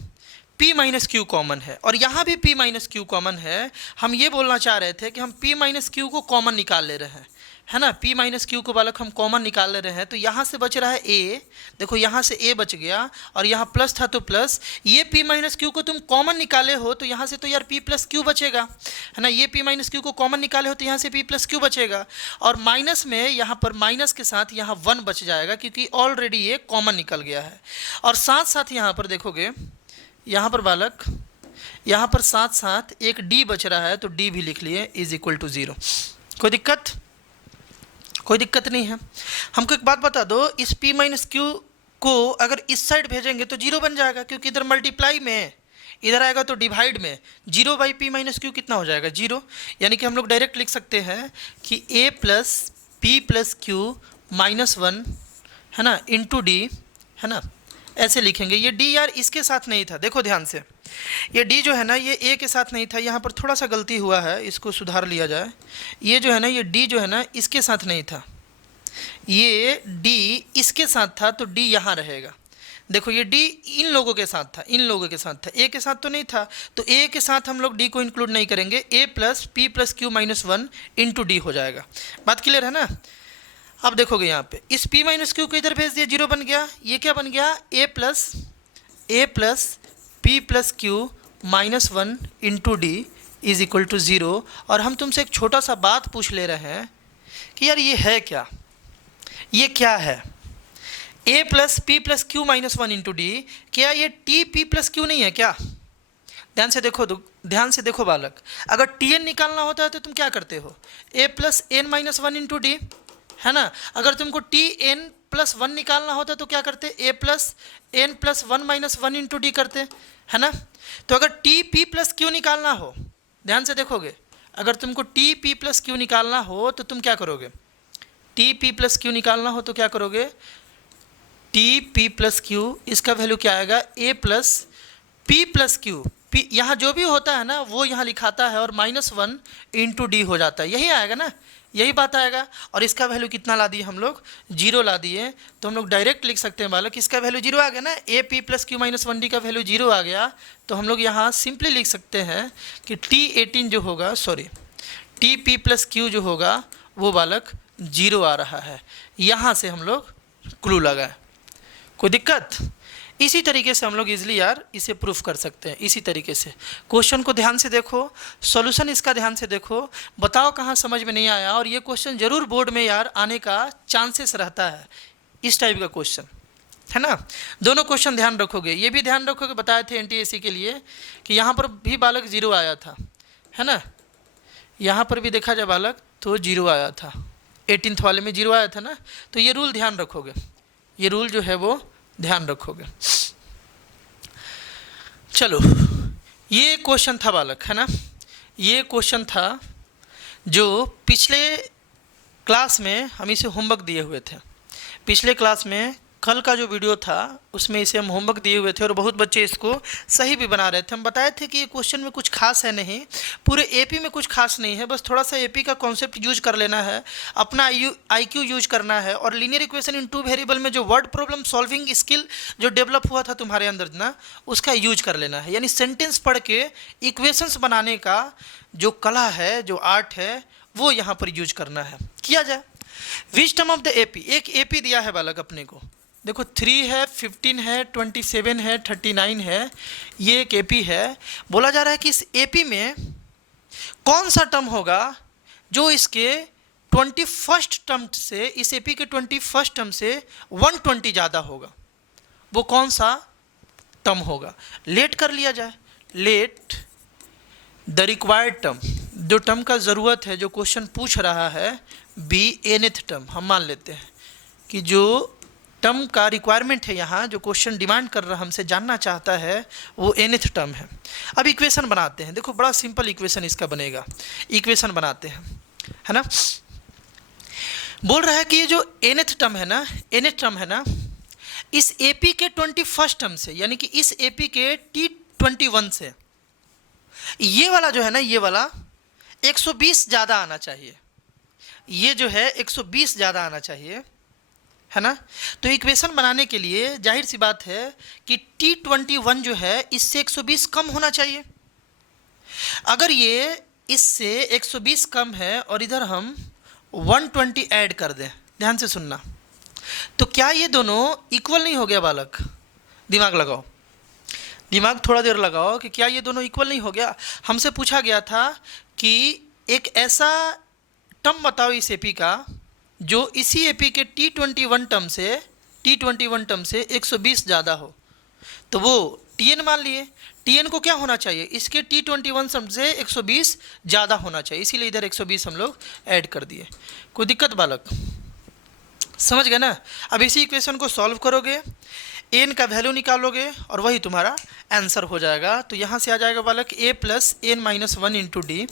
p माइनस क्यू कॉमन है और यहाँ भी p माइनस क्यू कॉमन है। हम ये बोलना चाह रहे थे कि हम p माइनस क्यू को कॉमन निकाल ले रहे हैं, है ना, p माइनस क्यू को बालक हम कॉमन निकाल ले रहे हैं, तो यहाँ से बच रहा है a, देखो यहाँ से a बच गया और यहाँ प्लस था तो प्लस, ये p माइनस क्यू को तुम कॉमन निकाले हो तो यहाँ से तो यार p प्लस क्यू बचेगा, है ना, ये p माइनस क्यू को कॉमन निकाले हो तो यहाँ से p प्लस क्यू बचेगा, और माइनस में यहाँ पर माइनस के साथ यहाँ 1 बच जाएगा क्योंकि ऑलरेडी ये कॉमन निकल गया है। और साथ साथ यहाँ पर देखोगे, यहाँ पर बालक, यहाँ पर साथ साथ एक d बच रहा है तो d भी लिख लिए, इज इक्वल टू 0। कोई दिक्कत, कोई दिक्कत नहीं है। हमको एक बात बता दो, इस p माइनस क्यू को अगर इस साइड भेजेंगे तो 0 बन जाएगा, क्योंकि इधर मल्टीप्लाई में, इधर आएगा तो डिवाइड में, 0 बाई p माइनस क्यू कितना हो जाएगा, 0। यानी कि हम लोग डायरेक्ट लिख सकते हैं कि a plus P plus q minus 1, है ना, इंटू डी, है ना, ऐसे लिखेंगे। ये d यार इसके साथ नहीं था, देखो ध्यान से, ये d जो है ना ये a के साथ नहीं था, यहाँ पर थोड़ा सा गलती हुआ है, इसको सुधार लिया जाए। ये जो है ना, ये d जो है ना इसके साथ नहीं था, ये d इसके साथ था तो d यहाँ रहेगा। देखो ये d इन लोगों के साथ था, इन लोगों के साथ था, a के साथ तो नहीं था, तो a के साथ हम लोग d को इंक्लूड नहीं करेंगे, a plus P plus q minus 1 into D हो जाएगा। बात क्लियर है ना। अब देखोगे यहाँ पे इस p माइनस क्यू को इधर भेज दिया, 0 बन गया, ये क्या बन गया, a plus P plus q minus 1 into d is equal to 0। और हम तुमसे एक छोटा सा बात पूछ ले रहे हैं कि यार ये है क्या, ये क्या है, a plus P plus q minus 1 into D, क्या ये t p प्लस क्यू नहीं है क्या। ध्यान से देखो, ध्यान से देखो बालक, अगर tn निकालना होता है तो तुम क्या करते हो, a plus n minus 1 into d, है ना। अगर तुमको tn प्लस 1 निकालना होता तो क्या करते, a plus n plus 1 minus 1 into d करते, है ना। तो अगर टी पी प्लस क्यू निकालना हो, ध्यान से देखोगे, अगर तुमको टी पी प्लस क्यू निकालना हो तो तुम क्या करोगे, टी पी प्लस क्यू निकालना हो तो क्या करोगे, टी पी प्लस क्यू, इसका वैल्यू क्या आएगा, A plus P plus Q, P यहाँ जो भी होता है ना वो यहाँ लिखाता है और -1 इंटू डी हो जाता है, यही आएगा ना, यही बात आएगा। और इसका वैल्यू कितना ला दिए हम लोग, 0 ला दिए, तो हम लोग डायरेक्ट लिख सकते हैं बालक, इसका वैल्यू 0 आ गया ना, A P plus q minus 1 D का वैल्यू 0 आ गया। तो हम लोग यहाँ सिंपली लिख सकते हैं कि T18 जो होगा, sorry T P plus Q जो होगा वो बालक 0 आ रहा है। यहाँ से हम लोग क्लू लगाए, कोई दिक्कत? इसी तरीके से हम लोग इजीली यार इसे प्रूफ कर सकते हैं। इसी तरीके से क्वेश्चन को ध्यान से देखो, सॉल्यूशन इसका ध्यान से देखो, बताओ कहाँ समझ में नहीं आया। और ये क्वेश्चन जरूर बोर्ड में यार आने का चांसेस रहता है, इस टाइप का क्वेश्चन, है ना। दोनों क्वेश्चन ध्यान रखोगे, ये भी ध्यान रखोगे, बताए थे एनटीएससी के लिए कि यहाँ पर भी बालक 0 आया था, है ना। यहाँ पर भी देखा जाए बालक तो 0 आया था, 18th वाले में 0 आया था ना। तो ये रूल ध्यान रखोगे, ये रूल जो है वो ध्यान रखोगे। चलो, ये क्वेश्चन था बालक, है ना, ये क्वेश्चन था जो पिछले क्लास में हम इसे होमवर्क दिए हुए थे। पिछले क्लास में कल का जो वीडियो था उसमें इसे हम होमवर्क दिए हुए थे और बहुत बच्चे इसको सही भी बना रहे थे। हम बताए थे कि ये क्वेश्चन में कुछ खास है नहीं, पूरे एपी में कुछ खास नहीं है, बस थोड़ा सा एपी का कॉन्सेप्ट यूज कर लेना है, अपना आईक्यू यूज करना है और लीनियर इक्वेशन इन 2 वेरिएबल में जो वर्ड प्रॉब्लम सॉल्विंग स्किल जो डेवलप हुआ था तुम्हारे अंदर ना, उसका यूज कर लेना है। यानी सेंटेंस पढ़ के इक्वेशंस बनाने का जो कला है, जो आर्ट है, वो यहाँ पर यूज करना है, किया जाए। Which term of the AP, एक एपी दिया है बालक अपने को, देखो 3 है, 15 है, 27 है, 39 है, ये एक एपी है। बोला जा रहा है कि इस एपी में कौन सा टर्म होगा जो इसके 21st टर्म से, इस एपी के 21st टर्म से 120 ज़्यादा होगा, वो कौन सा टर्म होगा। लेट कर लिया जाए, लेट द रिक्वायर्ड टर्म, जो टर्म का ज़रूरत है, जो क्वेश्चन पूछ रहा है, बी nth टर्म। हम मान लेते हैं कि जो टर्म का रिक्वायरमेंट है यहाँ, जो क्वेश्चन डिमांड कर रहा, हमसे जानना चाहता है, वो nth टर्म है। अब इक्वेशन बनाते हैं, देखो बड़ा सिंपल इक्वेशन इसका बनेगा। इक्वेशन बनाते हैं, है ना। बोल रहा है कि ये जो nth टर्म है ना, nth टर्म है ना, इस एपी के 21st टर्म से, यानी कि इस एपी के T21 से, ये वाला जो है ना, ये वाला 120 ज़्यादा आना चाहिए, ये जो है 120 ज़्यादा आना चाहिए, है ना। तो इक्वेशन बनाने के लिए जाहिर सी बात है कि T21 जो है इससे 120 कम होना चाहिए। अगर ये इससे 120 कम है और इधर हम 120 ऐड कर दें, ध्यान से सुनना, तो क्या ये दोनों इक्वल नहीं हो गया बालक? दिमाग लगाओ, दिमाग थोड़ा देर लगाओ कि क्या ये दोनों इक्वल नहीं हो गया। हमसे पूछा गया था कि एक ऐसा टर्म बताओ इस एपी का जो इसी एपी के T21 टर्म से 120 ज़्यादा हो। तो वो Tn मान लिए, Tn को क्या होना चाहिए, इसके T21 टर्म से 120 ज़्यादा होना चाहिए, इसीलिए इधर 120 हम लोग ऐड कर दिए। कोई दिक्कत बालक? समझ गए ना। अब इसी इक्वेशन को सॉल्व करोगे, n का वैल्यू निकालोगे और वही तुम्हारा आंसर हो जाएगा। तो यहाँ से आ जाएगा बालक a plus n minus 1 into d,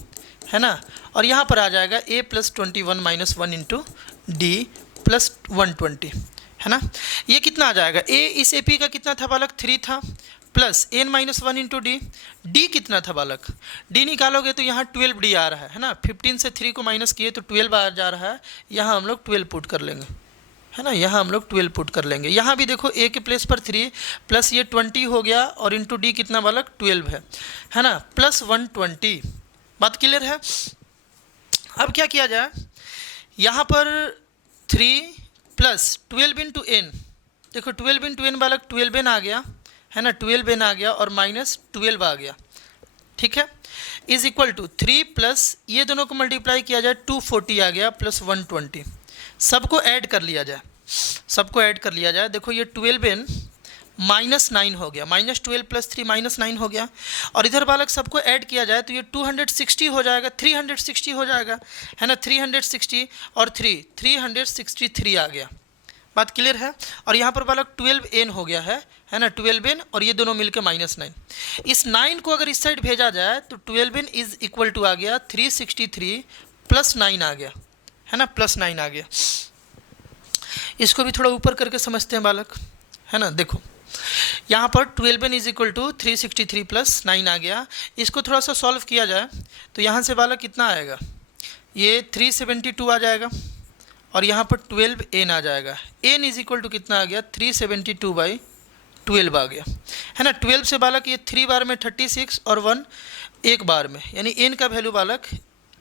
है ना, और यहाँ पर आ जाएगा a plus 21 minus 1 into D plus 120, है ना। ये कितना आ जाएगा, a इस एपी का कितना था बालक, 3 था, plus n minus 1 into D, D कितना था बालक, डी निकालोगे तो यहाँ 12d आ रहा है ना, 15 से 3 को माइनस किए तो 12 आ जा रहा है, यहाँ हम लोग 12 पुट कर लेंगे, है ना, यहाँ हम लोग 12 पुट कर लेंगे। यहाँ भी देखो a के प्लेस पर 3 प्लस ये 20 हो गया और इंटू डी कितना बालक 12 है ना, प्लस 120। बात क्लियर है। अब क्या किया जाए, यहाँ पर 3 प्लस 12 इंटू एन, देखो 12 इंटू एन बालक 12n आ गया, है ना, 12n आ गया और माइनस 12 आ गया, ठीक है, इज इक्वल टू 3 प्लस ये दोनों को मल्टीप्लाई किया जाए 240 आ गया प्लस 120। सबको ऐड कर लिया जाए, सबको ऐड कर लिया जाए। देखो ये 12n माइनस 9 हो गया, माइनस 12 प्लस 3 माइनस 9 हो गया, और इधर बालक सबको ऐड किया जाए तो ये 260 हो जाएगा, 360 हो जाएगा, है ना, 360 और 363 आ गया। बात क्लियर है। और यहाँ पर बालक 12n हो गया है ना, 12n और ये दोनों मिलकर माइनस 9। इस 9 को अगर इस साइड भेजा जाए तो 12n इज इक्वल टू आ गया 363 प्लस 9 आ गया, है ना, प्लस 9 आ गया। इसको भी थोड़ा ऊपर करके समझते हैं बालक, है ना। देखो यहाँ पर 12n is equal to 363 plus 9 आ गया। इसको थोड़ा सा सॉल्व किया जाए तो यहाँ से बालक कितना आएगा, ये 372 आ जाएगा और यहाँ पर 12n आ जाएगा। n इज इक्वल टू कितना आ गया, 372/12 आ गया, है ना। 12 से बालक ये 3 बार में 36 और 1 एक बार में, यानी n का वैल्यू बालक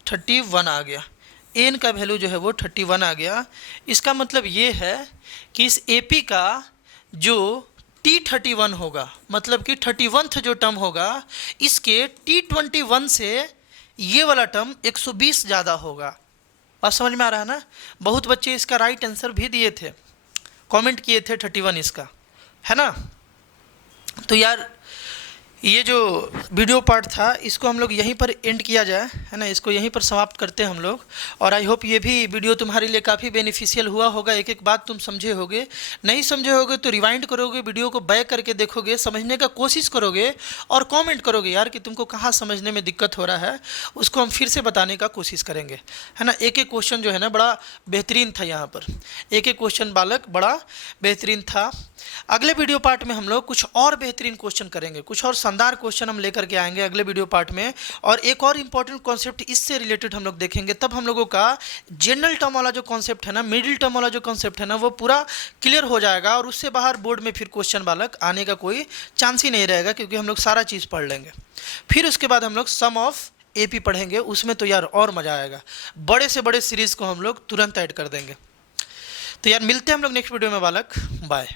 31 आ गया। n का वैल्यू जो है वो 31 आ गया। इसका मतलब ये है कि इस AP का जो T31 होगा, मतलब कि 31th जो टर्म होगा, इसके T21 से ये वाला टर्म 120 ज़्यादा होगा। बात समझ में आ रहा है ना। बहुत बच्चे इसका राइट आंसर भी दिए थे, कमेंट किए थे 31 इसका, है ना। तो यार ये जो वीडियो पार्ट था इसको हम लोग यहीं पर एंड किया जाए, है ना, इसको यहीं पर समाप्त करते हैं हम लोग। और आई होप ये भी वीडियो तुम्हारे लिए काफ़ी बेनिफिशियल हुआ होगा, एक एक बात तुम समझे होगे। नहीं समझे होगे तो रिवाइंड करोगे, वीडियो को बैक करके देखोगे, समझने का कोशिश करोगे और कमेंट करोगे यार कि तुमको कहाँ समझने में दिक्कत हो रहा है, उसको हम फिर से बताने का कोशिश करेंगे, है ना। एक एक क्वेश्चन जो है ना बड़ा बेहतरीन था, यहाँ पर एक एक क्वेश्चन बालक बड़ा बेहतरीन था। अगले वीडियो पार्ट में हम लोग कुछ और बेहतरीन क्वेश्चन करेंगे, कुछ और शानदार क्वेश्चन हम लेकर के आएंगे अगले वीडियो पार्ट में। और एक और इंपॉर्टेंट कॉन्सेप्ट इससे रिलेटेड हम लोग देखेंगे, तब हम लोगों का जनरल टर्म वाला जो कॉन्सेप्ट है ना, मिडिल टर्म वाला जो कॉन्सेप्ट है ना, वो पूरा क्लियर हो जाएगा और उससे बाहर बोर्ड में फिर क्वेश्चन बालक आने का कोई चांस ही नहीं रहेगा, क्योंकि हम लोग सारा चीज़ पढ़ लेंगे। फिर उसके बाद हम लोग सम ऑफ AP पढ़ेंगे, उसमें तो यार और मज़ा आएगा, बड़े से बड़े सीरीज़ को हम लोग तुरंत ऐड कर देंगे। तो यार मिलते हैं हम लोग नेक्स्ट वीडियो में बालक, बाय।